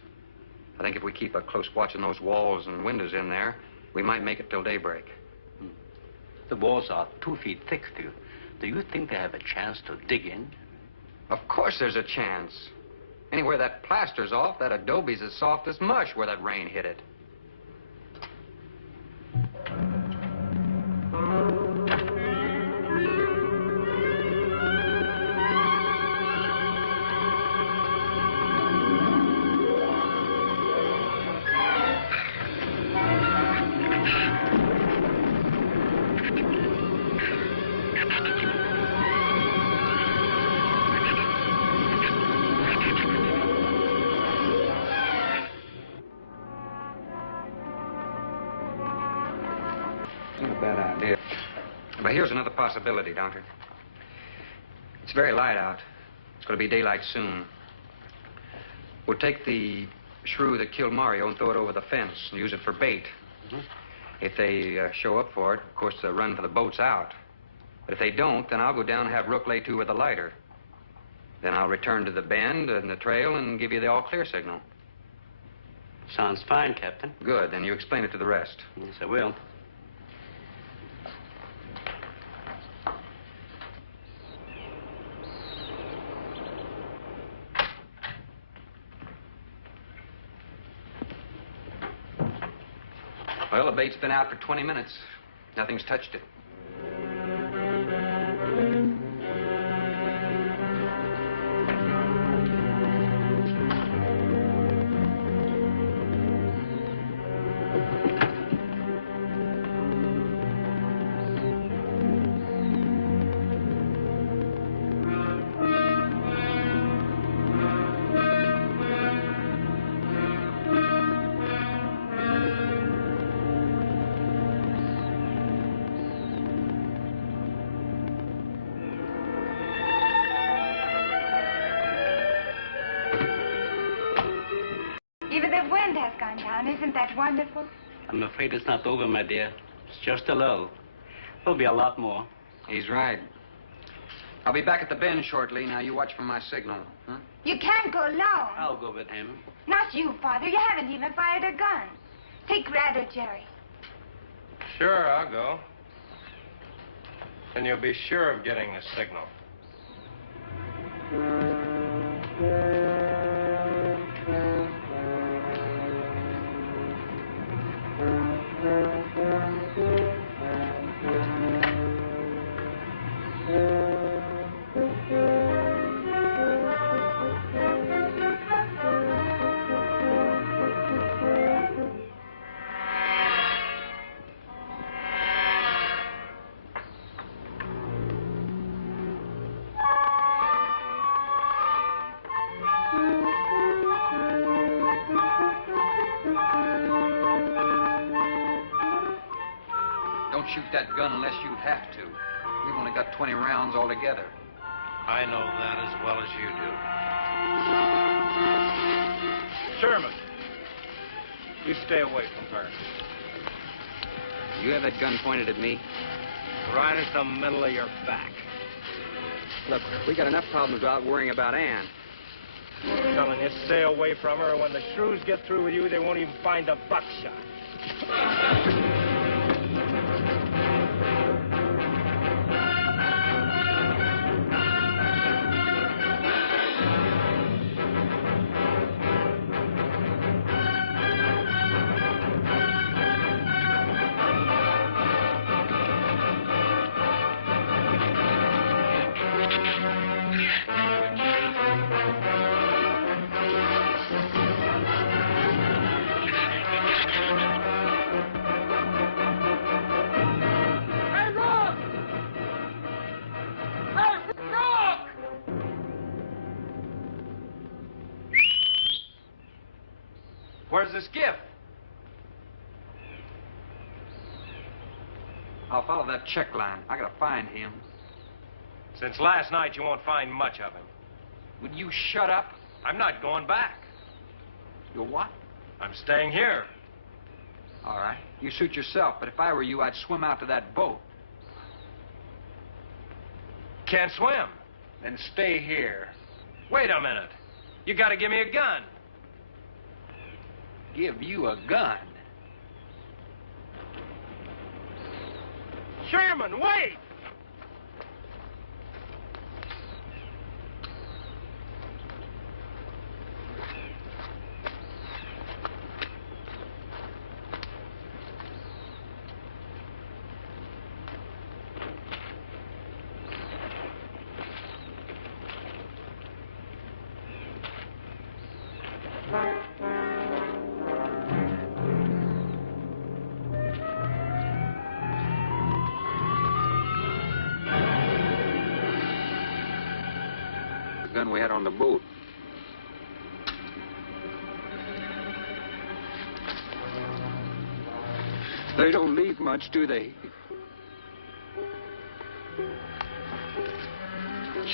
I think if we keep a close watch on those walls and windows in there, we might make it till daybreak. The walls are 2 feet thick. Do you think they have a chance to dig in? Of course there's a chance. Anywhere that plaster's off, that adobe's as soft as mush where that rain hit it. Not a bad idea. But here's another possibility, Doctor. It's very light out. It's going to be daylight soon. We'll take the shrew that killed Mario and throw it over the fence and use it for bait. If they show up for it, of course, they'll run for the boats out. But if they don't, then I'll go down and have Rook lay to with a lighter. Then I'll return to the bend and the trail and give you the all-clear signal. Sounds fine, Captain. Good. Then you explain it to the rest. Yes, I will. telebait's been out for 20 minutes. Nothing's touched it. Even the wind has gone down. Isn't that wonderful? I'm afraid it's not over, my dear. It's just a lull. There'll be a lot more. He's right. I'll be back at the bend shortly. Now, you watch for my signal. Huh? You can't go alone. I'll go with him. Not you, Father. You haven't even fired a gun. Take Red or Jerry. Sure, I'll go. Then you'll be sure of getting the signal. Don't shoot that gun unless you have to. We've only got 20 rounds altogether. I know that as well as you do. Sherman, you stay away from her. You have that gun pointed at me? Right at the middle of your back. Look, we got enough problems without worrying about Ann. I'm telling you, stay away from her, and when the Shrews get through with you, they won't even find the buckshot. Where's the skiff? I'll follow that check line. I gotta find him. Since last night, you won't find much of him. Would you shut up? I'm not going back. You're what? I'm staying here. All right. You suit yourself, but if I were you, I'd swim out to that boat. Can't swim. Then stay here. Wait a minute. You gotta give me a gun. Give you a gun? Sherman, wait! The gun we had on the boat. They don't leave much, do they?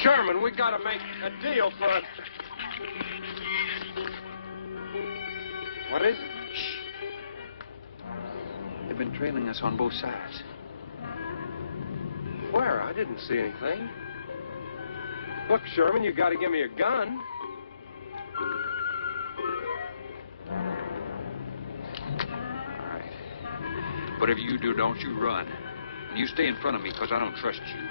Sherman, we gotta make a deal for it. What is it? Shh. They've been trailing us on both sides. Where? I didn't see anything. Look, Sherman, you gotta give me a gun. All right. Whatever you do, don't you run. And you stay in front of me, because I don't trust you.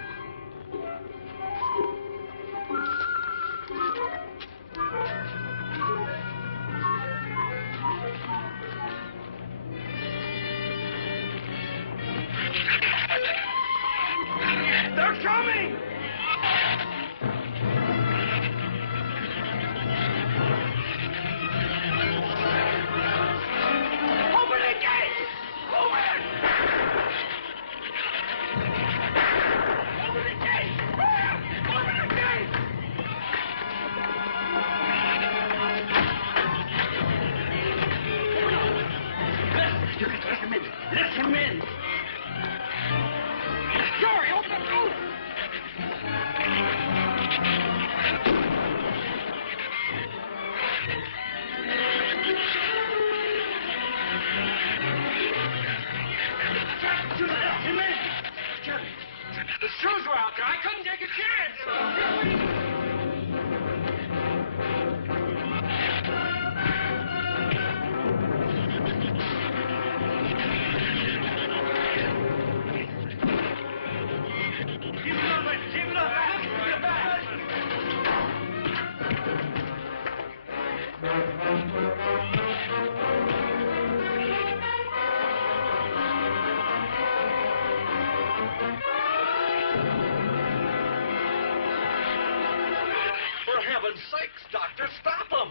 Shrews were out there. I couldn't take a chance. For heaven's sakes, Doctor, stop them!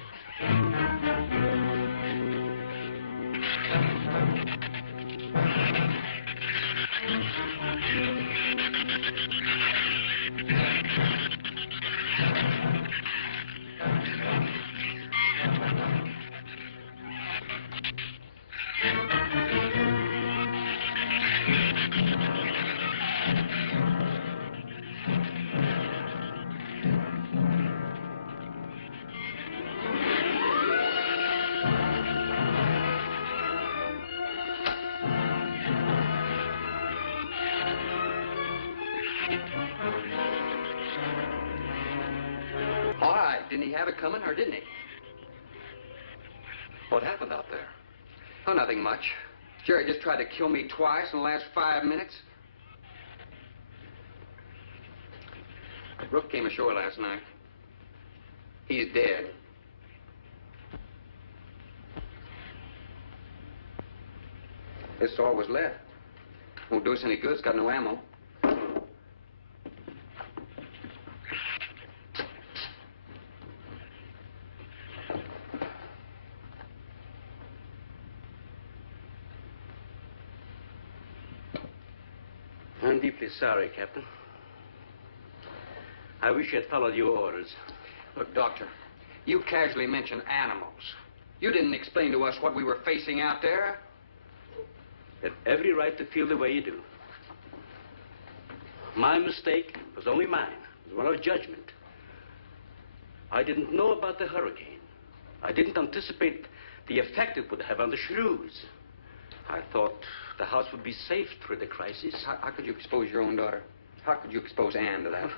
All right, didn't he have it coming, or didn't he? What happened out there? Oh, nothing much. Jerry just tried to kill me twice in the last 5 minutes. Brooke came ashore last night. He's dead. This is all was left. Won't do us any good. It's got no ammo. I'm deeply sorry, Captain. I wish I'd followed your orders. Look, Doctor, you casually mentioned animals. You didn't explain to us what we were facing out there. You have every right to feel the way you do. My mistake was only mine. It was one of judgment. I didn't know about the hurricane. I didn't anticipate the effect it would have on the Shrews. I thought the house would be safe through the crisis. How could you expose your own daughter? How could you expose Anne to that?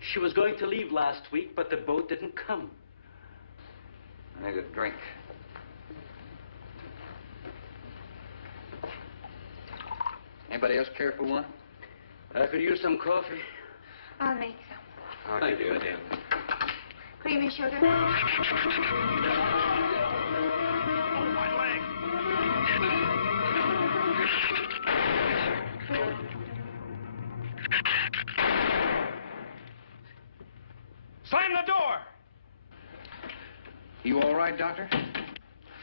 She was going to leave last week, but the boat didn't come. I need a drink. Anybody else care for one? I could use some coffee. I'll make some. Thank you, madam. Creamy sugar? Slam the door! You all right, Doctor?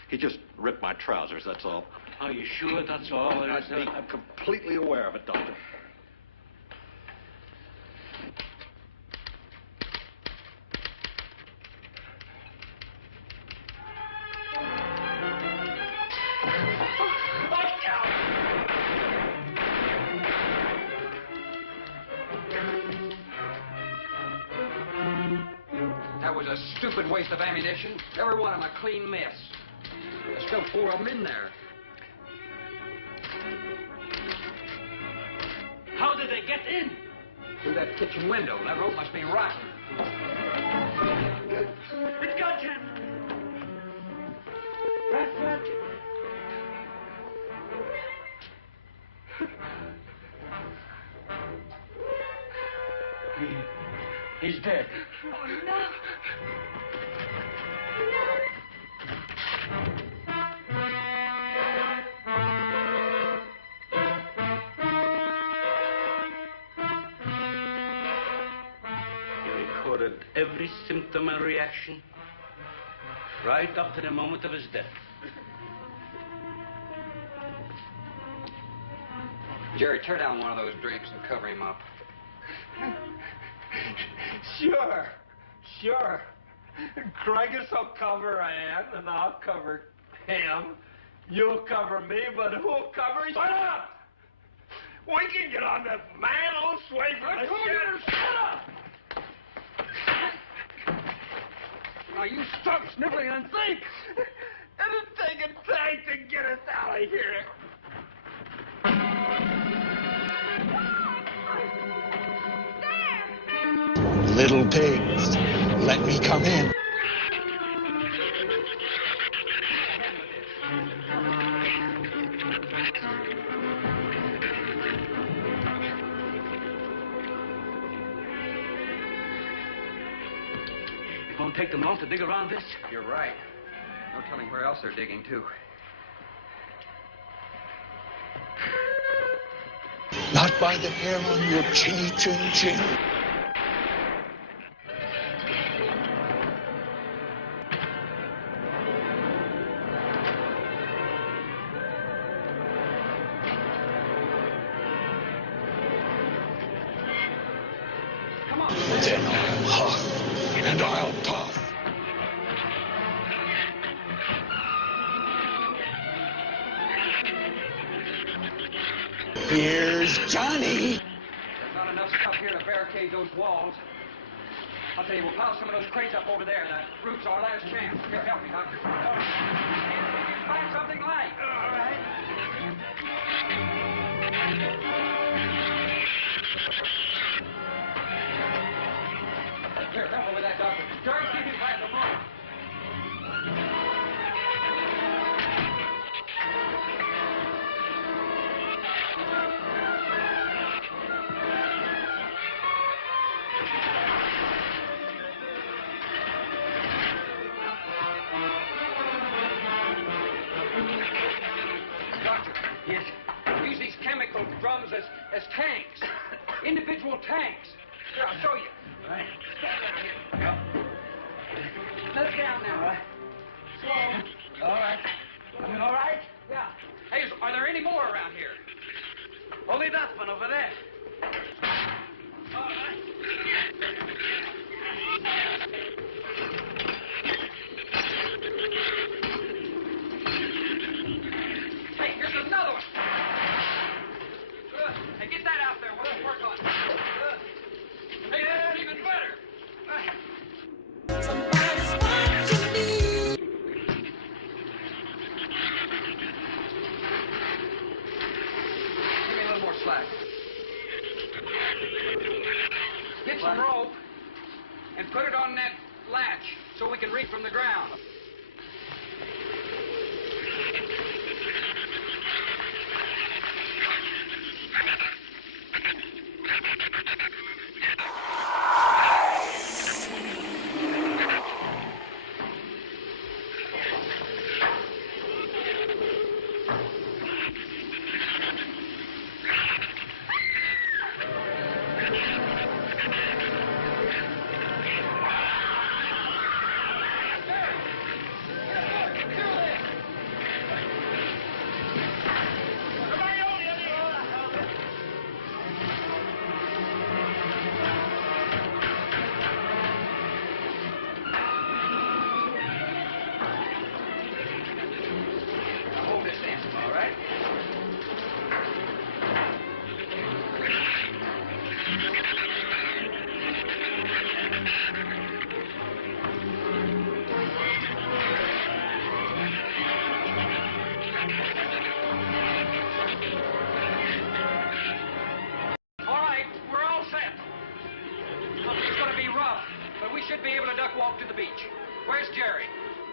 He just ripped my trousers, that's all. Are you sure that's all? I'm completely aware of it, Doctor. That was a stupid waste of ammunition. Every one of them a clean mess. There's still 4 of them in there. How did they get in? Through that kitchen window. That rope must be rotten. It got him! He's dead. Oh, no. He recorded every symptom and reaction, right up to the moment of his death. Jerry, tear down one of those drapes and cover him up. Sure. Sure. Craigus will cover Ann, and I'll cover him. You'll cover me, but who'll cover you? Shut up! We can get on that man old slave for the shut up! Now you stop sniveling and think! It'll take a tank to get us out of here. little pigs. Let me come in. It won't take them long to dig around this. You're right. No telling where else they're digging, too. Not by the hair on your chinny chin chin. Come on. Then I'll huff and I'll puff. Here's Johnny. There's not enough stuff here to barricade those walls. I'll tell you, we'll pile some of those crates up over there. That roof's our last chance. Here, help me, Doctor. Find something light. All right. Here, help me with that, Doctor. Jerry, keep him by the phone. Doctor, yes. Use these chemical drums as tanks. Individual tanks. Here, I'll show you. All right. Stand down here. Yeah. Look down now, all right? Slow. All right. All right? Yeah. Hey, are there any more around here? Only that one over there. All right. Hey, here's another one. Hey, get that out there. We'll work on it. Hey, that's even better. Somebody's watching me. Give me a little more slack. Get some rope and put it on that latch so we can reach from the ground. Should be able to duck walk to the beach. Where's Jerry?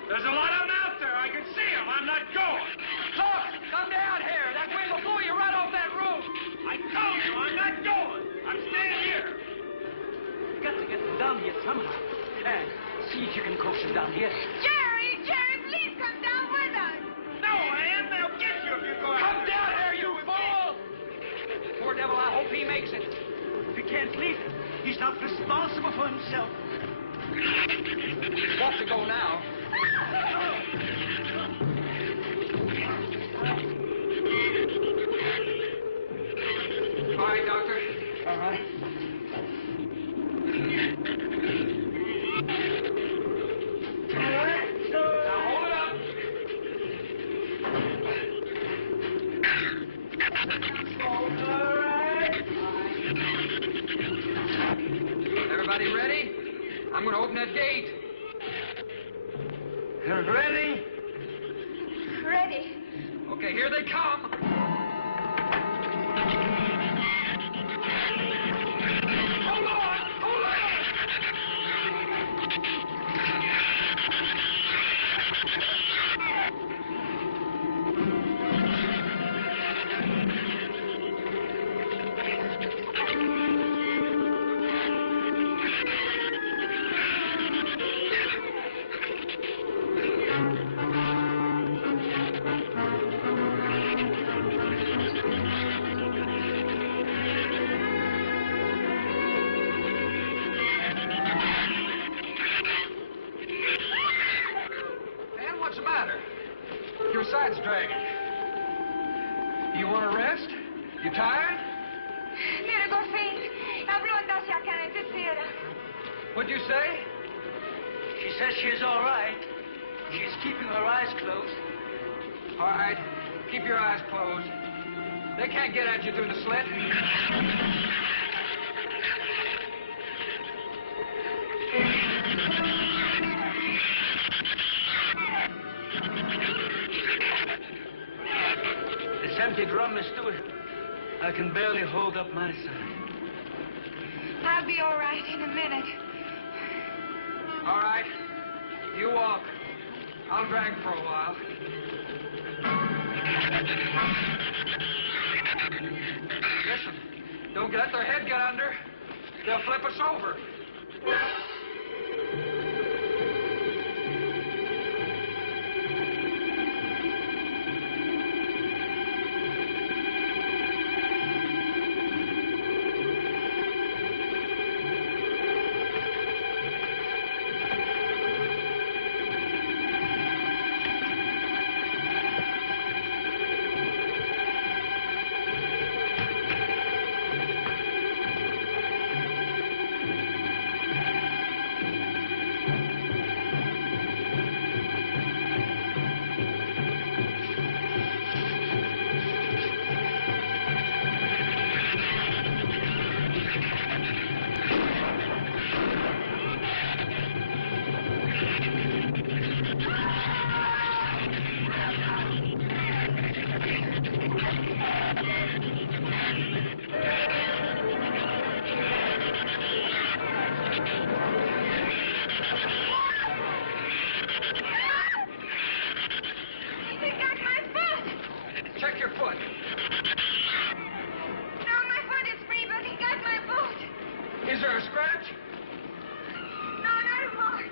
There's a lot of them out there. I can see them. I'm not going. Look! Come down here. That wind will blow you right off that roof. I told you I'm not going. I'm staying here. You got to get them down here somehow. And see if you can coax them down here. Jerry, please come down with us. No, Ann, they'll get you if you go out. Come down here, you fool! Poor devil, I hope he makes it. If he can't leave it, he's not responsible for himself. Wants to go now. All right, Doctor. All right. Now hold it up. Everybody ready? I'm going to open that gate. Ready? Ready. Okay, here they come. Hold on! Hold on! What's dragging you? You want to rest? You tired? What'd you say? She says she's all right. She's keeping her eyes closed. All right. Keep your eyes closed. They can't get at you through the slit. This empty drum is too... I can barely hold up my side. I'll be all right in a minute. All right. You walk. I'll drag for a while. Listen, don't let their head get under. They'll flip us over. Check your foot. No, my foot is free, but he got my boot. Is there a scratch? No, not a mark.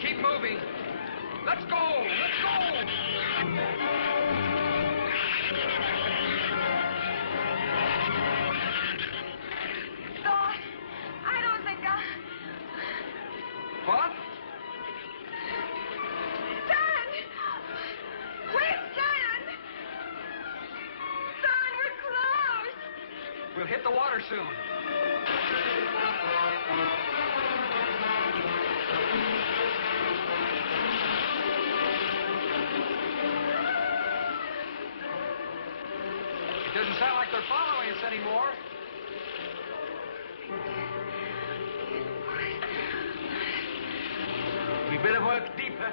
Keep moving. Let's go! Let's go! What? Son! Wait, son! Son, we're close! We'll hit the water soon. It doesn't sound like they're following us anymore. We better work deeper.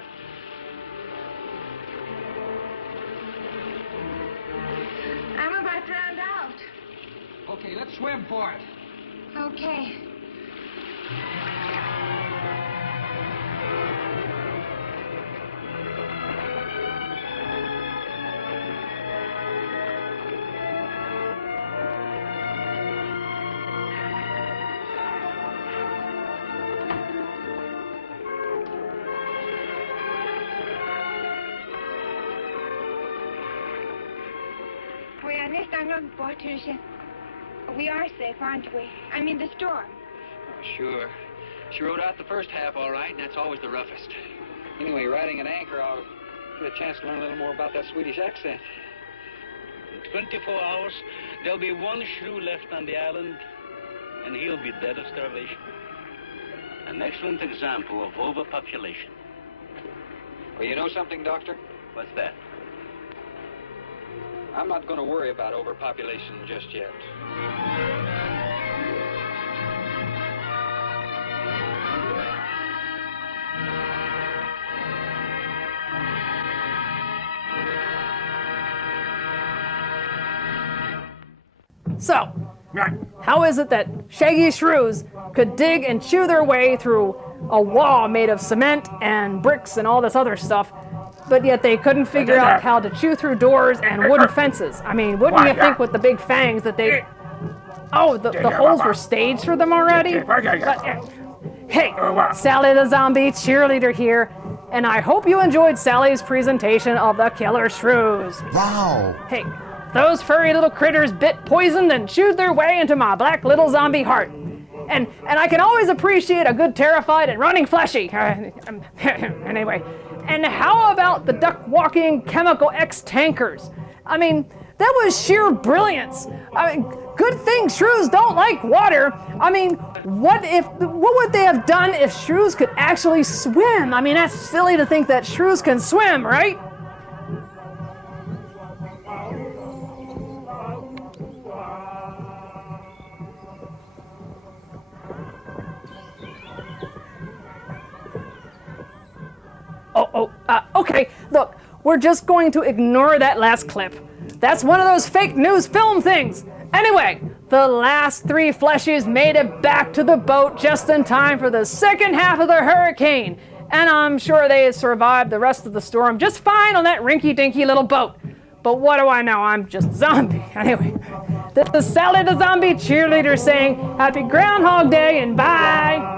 I'm about drowned out. Okay, let's swim for it. Okay. We understand on Patricia. We are safe, aren't we? I mean, the storm. Sure. She rode out the first half all right, and that's always the roughest. Anyway, riding at anchor, I'll get a chance to learn a little more about that Swedish accent. In 24 hours, there'll be one shrew left on the island, and he'll be dead of starvation. An excellent example of overpopulation. Well, you know something, Doctor? What's that? I'm not going to worry about overpopulation just yet. So, how is it that shaggy shrews could dig and chew their way through a wall made of cement and bricks and all this other stuff, but yet they couldn't figure out how to chew through doors and wooden fences? I mean, wouldn't you think with the big fangs that they... Oh, the holes were staged for them already? But, hey, Sally the Zombie Cheerleader here. And I hope you enjoyed Sally's presentation of the Killer Shrews. Wow. Hey, those furry little critters bit poisoned and chewed their way into my black little zombie heart. And I can always appreciate a good terrified and running fleshy. Anyway, and how about the duck-walking chemical X-tankers? I mean, that was sheer brilliance. I mean, good thing shrews don't like water. I mean, what would they have done if shrews could actually swim? I mean, that's silly to think that shrews can swim, right? Okay, look, we're just going to ignore that last clip. That's one of those fake news film things. Anyway, the last 3 fleshies made it back to the boat just in time for the second half of the hurricane. And I'm sure they survived the rest of the storm just fine on that rinky-dinky little boat. But what do I know? I'm just a zombie. Anyway, this is Sally the Zombie Cheerleader saying Happy Groundhog Day and bye!